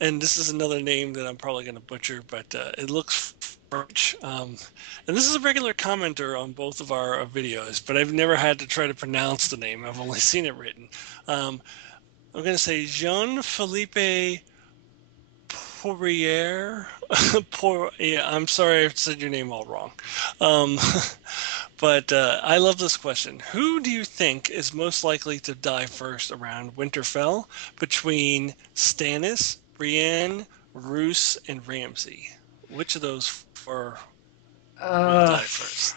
and this is another name that I'm probably going to butcher, but it looks French. And this is a regular commenter on both of our videos, but I've never had to try to pronounce the name. I've only seen it written. I'm going to say Jean-Philippe Poirier. Yeah, I'm sorry I said your name all wrong. Um, but I love this question. Who do you think is most likely to die first around Winterfell between Stannis, Brienne, Roose, and Ramsay? Which of those four will Uh, die first?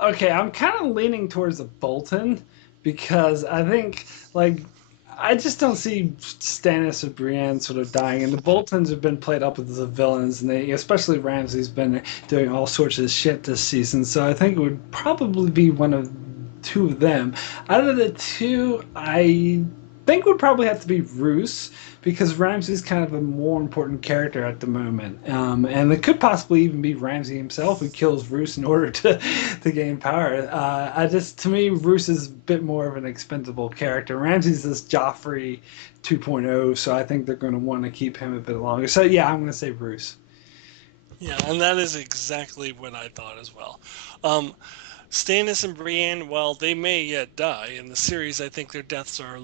okay, I'm kind of leaning towards the Bolton because I think like I just don't see Stannis or Brienne sort of dying, and the Boltons have been played up as the villains, and they, especially Ramsay's been doing all sorts of shit this season. So I think it would probably be one of two of them. Out of the two, I think would probably have to be Roose because Ramsay's kind of a more important character at the moment, and it could possibly even be Ramsay himself who kills Roose in order to gain power. To me, Roose is a bit more of an expendable character. Ramsay's this Joffrey 2.0, so I think they're going to want to keep him a bit longer. So yeah, I'm going to say Roose. Yeah, and that is exactly what I thought as well. Um, Stannis and Brienne, while they may yet die in the series, I think their deaths are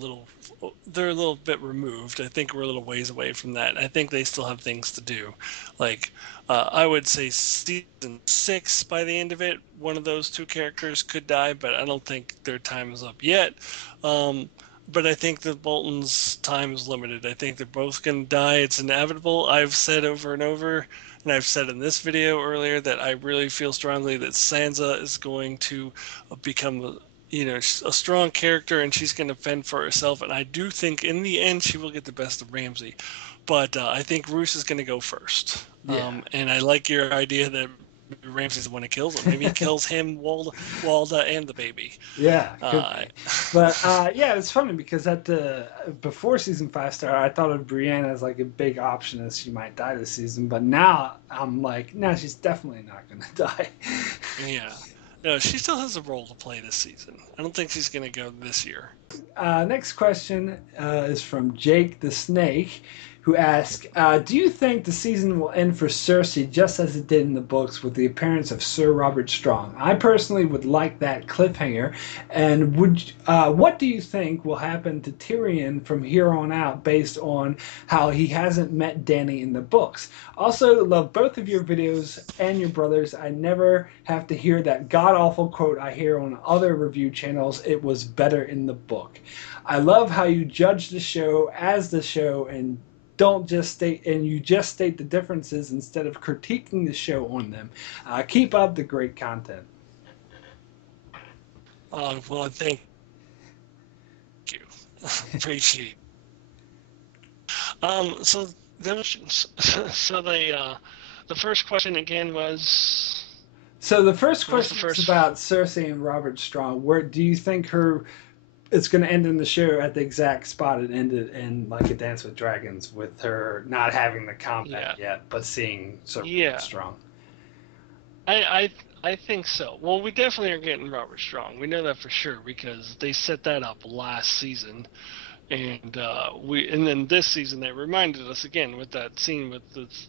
they're a little bit removed. I think we're a little ways away from that. I think they still have things to do. Like, I would say season 6, by the end of it, one of those two characters could die, but I don't think their time is up yet. But I think the Bolton's time is limited. I think they're both going to die. It's inevitable. I've said over and over, and I've said in this video earlier, that I really feel strongly that Sansa is going to become, a strong character, and she's going to fend for herself. And I do think in the end she will get the best of Ramsay. But I think Roose is going to go first. Yeah. And I like your idea that Ramsay's the one who kills him. Maybe he kills him, Walda, and the baby. Yeah, could be. But yeah, it's funny because before season 5 started, I thought of Brienne as like a big option as she might die this season. But now I'm like, no, she's definitely not going to die. Yeah. No, she still has a role to play this season. I don't think she's going to go this year. Next question is from Jake the Snake, who asks, do you think the season will end for Cersei just as it did in the books with the appearance of Sir Robert Strong? I personally would like that cliffhanger. And what do you think will happen to Tyrion from here on out based on how he hasn't met Dany in the books? Also, love both of your videos and your brothers. I never have to hear that god-awful quote I hear on other review channels, "It was better in the book." I love how you judge the show as the show and you just state the differences instead of critiquing the show on them. Keep up the great content. Well, thank you. Appreciate it. So the first question again was. So the first question is about Cersei and Robert Strong. Where do you think it's going to end in the show at the exact spot it ended in like A Dance with Dragons, with her not having the combat yet, but seeing Robert Strong? I think so. Well, we definitely are getting Robert Strong. We know that for sure because they set that up last season, and then this season they reminded us again with that scene with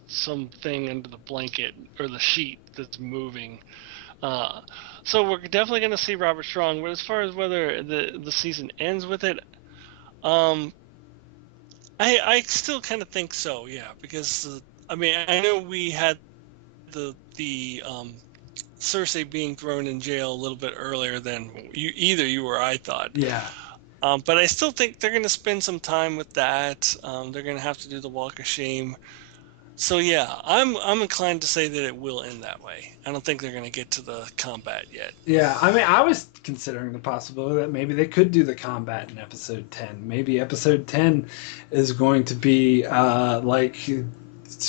something under the blanket or the sheet that's moving. So we're definitely going to see Robert Strong. But as far as whether the season ends with it, I still kind of think so. Yeah, because I know we had the Cersei being thrown in jail a little bit earlier than either you or I thought. Yeah. But I still think they're going to spend some time with that. They're going to have to do the Walk of Shame. So yeah, I'm inclined to say that it will end that way. I don't think they're going to get to the combat yet. Yeah, I was considering the possibility that maybe they could do the combat in episode 10. Maybe episode 10 is going to be like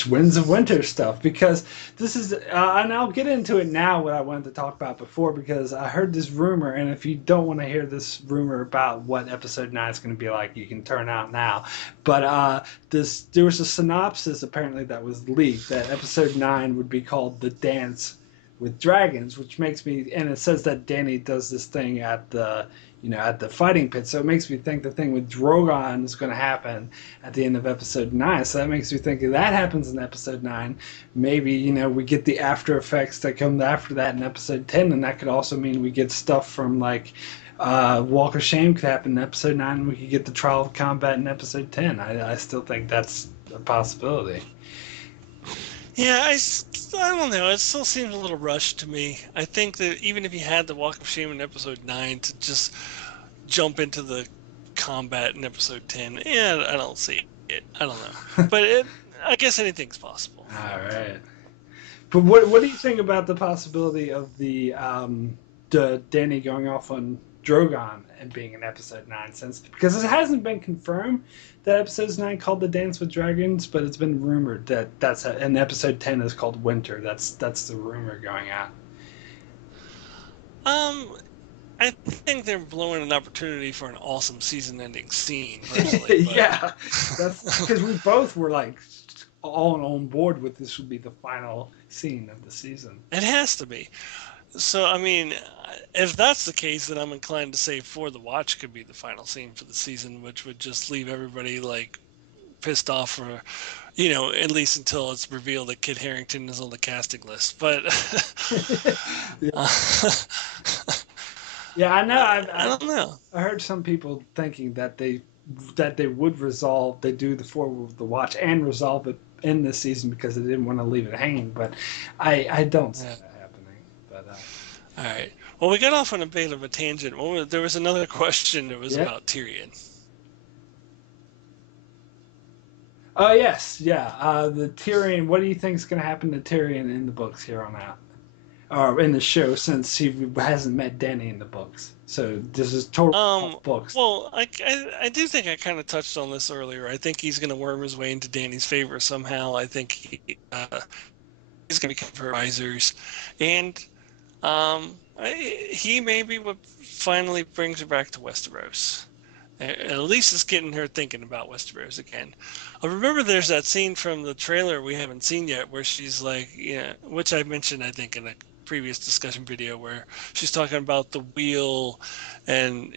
Winds of Winter stuff, because this is, and I'll get into it now what I wanted to talk about before, because I heard this rumor, and if you don't want to hear this rumor about what episode 9 is going to be like, you can turn out now. But there was a synopsis apparently that was leaked that episode 9 would be called The Dance with Dragons, which makes me, and it says that Dany does this thing at the at the fighting pit. So it makes me think the thing with Drogon is going to happen at the end of episode 9. So that makes me think if that happens in episode 9, maybe, we get the after effects that come after that in episode 10. And that could also mean we get stuff from like Walk of Shame could happen in episode 9. And we could get the Trial of Combat in episode 10. I still think that's a possibility. Yeah, I don't know. It still seems a little rushed to me. I think that even if you had the Walk of Shame in episode 9 to just jump into the combat in episode 10, yeah, I don't see it. I don't know. But I guess anything's possible. All right. But what do you think about the possibility of the Dany going off on Drogon and being in episode 9, because it hasn't been confirmed that episode 9 called The Dance with Dragons, but it's been rumored that and episode 10 is called Winter. That's the rumor going out. I think they're blowing an opportunity for an awesome season-ending scene. Personally, yeah, that's because we both were like all on board with this would be the final scene of the season. It has to be. So, I mean, if that's the case, then I'm inclined to say For the Watch could be the final scene for the season, which would just leave everybody, like, pissed off for, at least until it's revealed that Kit Harington is on the casting list. But, yeah, I know. I don't know. I heard some people thinking that they would do the For the Watch and resolve it in this season because they didn't want to leave it hanging, but I don't see that. All right. Well, we got off on a bit of a tangent. There was another question that was about Tyrion. Oh, yes. Yeah. The Tyrion, what do you think is going to happen to Tyrion in the books here on out? Or in the show, since he hasn't met Dany in the books. So this is total books. Well, I do think I kind of touched on this earlier. I think he's going to worm his way into Dany's favor somehow. I think he's going to become her advisors. And he may be what finally brings her back to Westeros. At least it's getting her thinking about Westeros again. I remember there's that scene from the trailer we haven't seen yet where she's like, which I mentioned, I think, in a previous discussion video, where she's talking about the wheel and,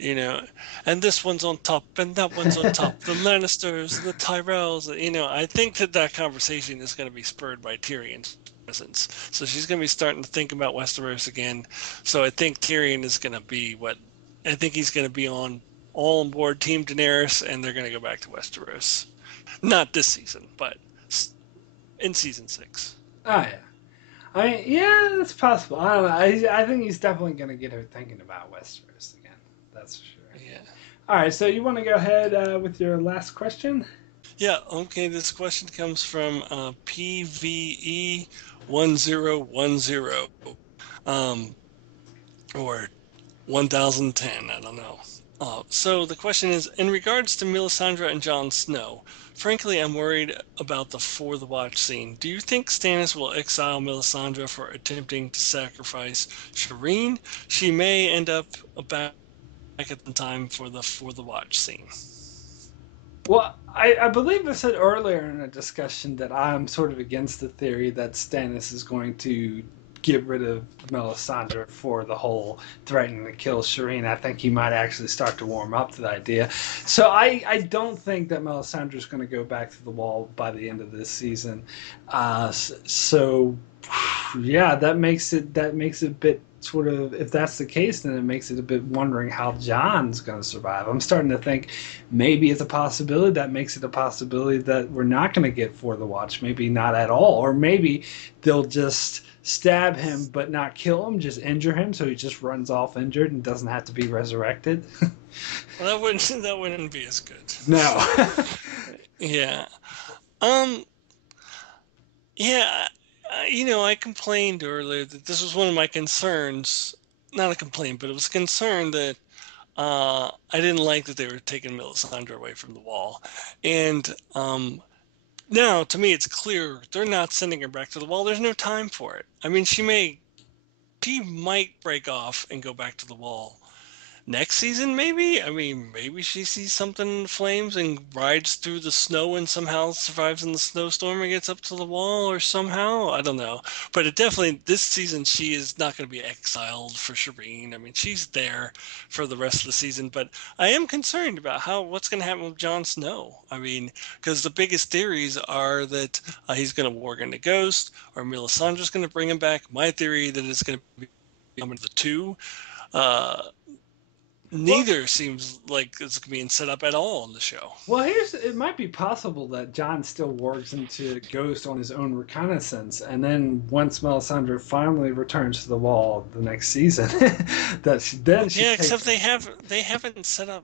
and this one's on top and that one's on top, the Lannisters, the Tyrells, I think that conversation is going to be spurred by Tyrion's presence. So she's going to be starting to think about Westeros again. So I think Tyrion is going to be he's going to be all on board Team Daenerys, and they're going to go back to Westeros. Not this season, but in season 6. Oh, yeah. I mean, yeah, that's possible. I don't know. I think he's definitely going to get her thinking about Westeros again. That's for sure. Yeah. All right, so you want to go ahead with your last question? Yeah, okay. This question comes from PVE 1010, or 1010. I don't know. So the question is, in regards to Melisandre and Jon Snow, frankly, I'm worried about the For the Watch scene. Do you think Stannis will exile Melisandre for attempting to sacrifice Shireen? She may end up back at the time for the Watch scene. Well, I believe I said earlier in a discussion that I'm sort of against the theory that Stannis is going to get rid of Melisandre for the whole threatening to kill Shireen. I think he might actually start to warm up to the idea. So I don't think that Melisandre is going to go back to the Wall by the end of this season. So yeah, that makes it a bit sort of, if that's the case, then it makes it a bit wondering how Jon's going to survive. I'm starting to think maybe it's a possibility. That makes it a possibility that we're not going to get For the Watch, maybe not at all, or maybe they'll just stab him but not kill him, just injure him so he just runs off injured and doesn't have to be resurrected. Well, that wouldn't be as good. No. Yeah. Yeah, I complained earlier that this was one of my concerns. Not a complaint, but it was a concern that I didn't like that they were taking Melisandre away from the Wall. And Now, to me, it's clear they're not sending her back to the wall. There's no time for it. I mean, she might break off and go back to the wall next season, maybe. I mean, maybe she sees something in flames and rides through the snow and somehow survives in the snowstorm and gets up to the wall, or somehow, I don't know. But it definitely, this season, she is not going to be exiled for Shireen. I mean, she's there for the rest of the season. But I am concerned about what's going to happen with Jon Snow. I mean, because the biggest theories are that he's going to warg into Ghost, or Melisandre's going to bring him back. My theory that it's going to be the two. Uh, Well, Neither seems like it's being set up at all in the show. well, it might be possible that John still wargs into Ghost on his own reconnaissance, and then once Melisandre finally returns to the wall the next season, then she Yeah, takes. except they haven't set up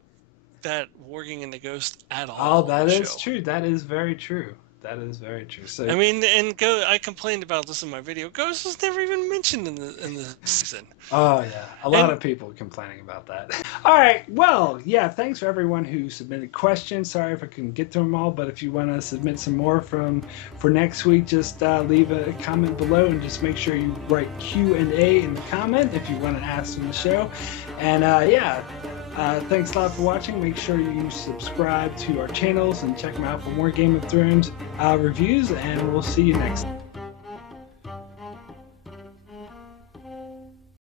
that warging in the Ghost at Oh, all in that the is show. true. That is very true. That is very true. So, I mean, I complained about this in my video. Ghost was never even mentioned in the season. oh yeah, a lot of people complaining about that. All right, well, yeah, thanks for everyone who submitted questions. Sorry if I couldn't get to them all, but if you want to submit some more for next week, just leave a comment below and just make sure you write Q&A in the comment if you want to ask in the show. And yeah. Thanks a lot for watching. Make sure you subscribe to our channels and check them out for more Game of Thrones reviews, and we'll see you next time.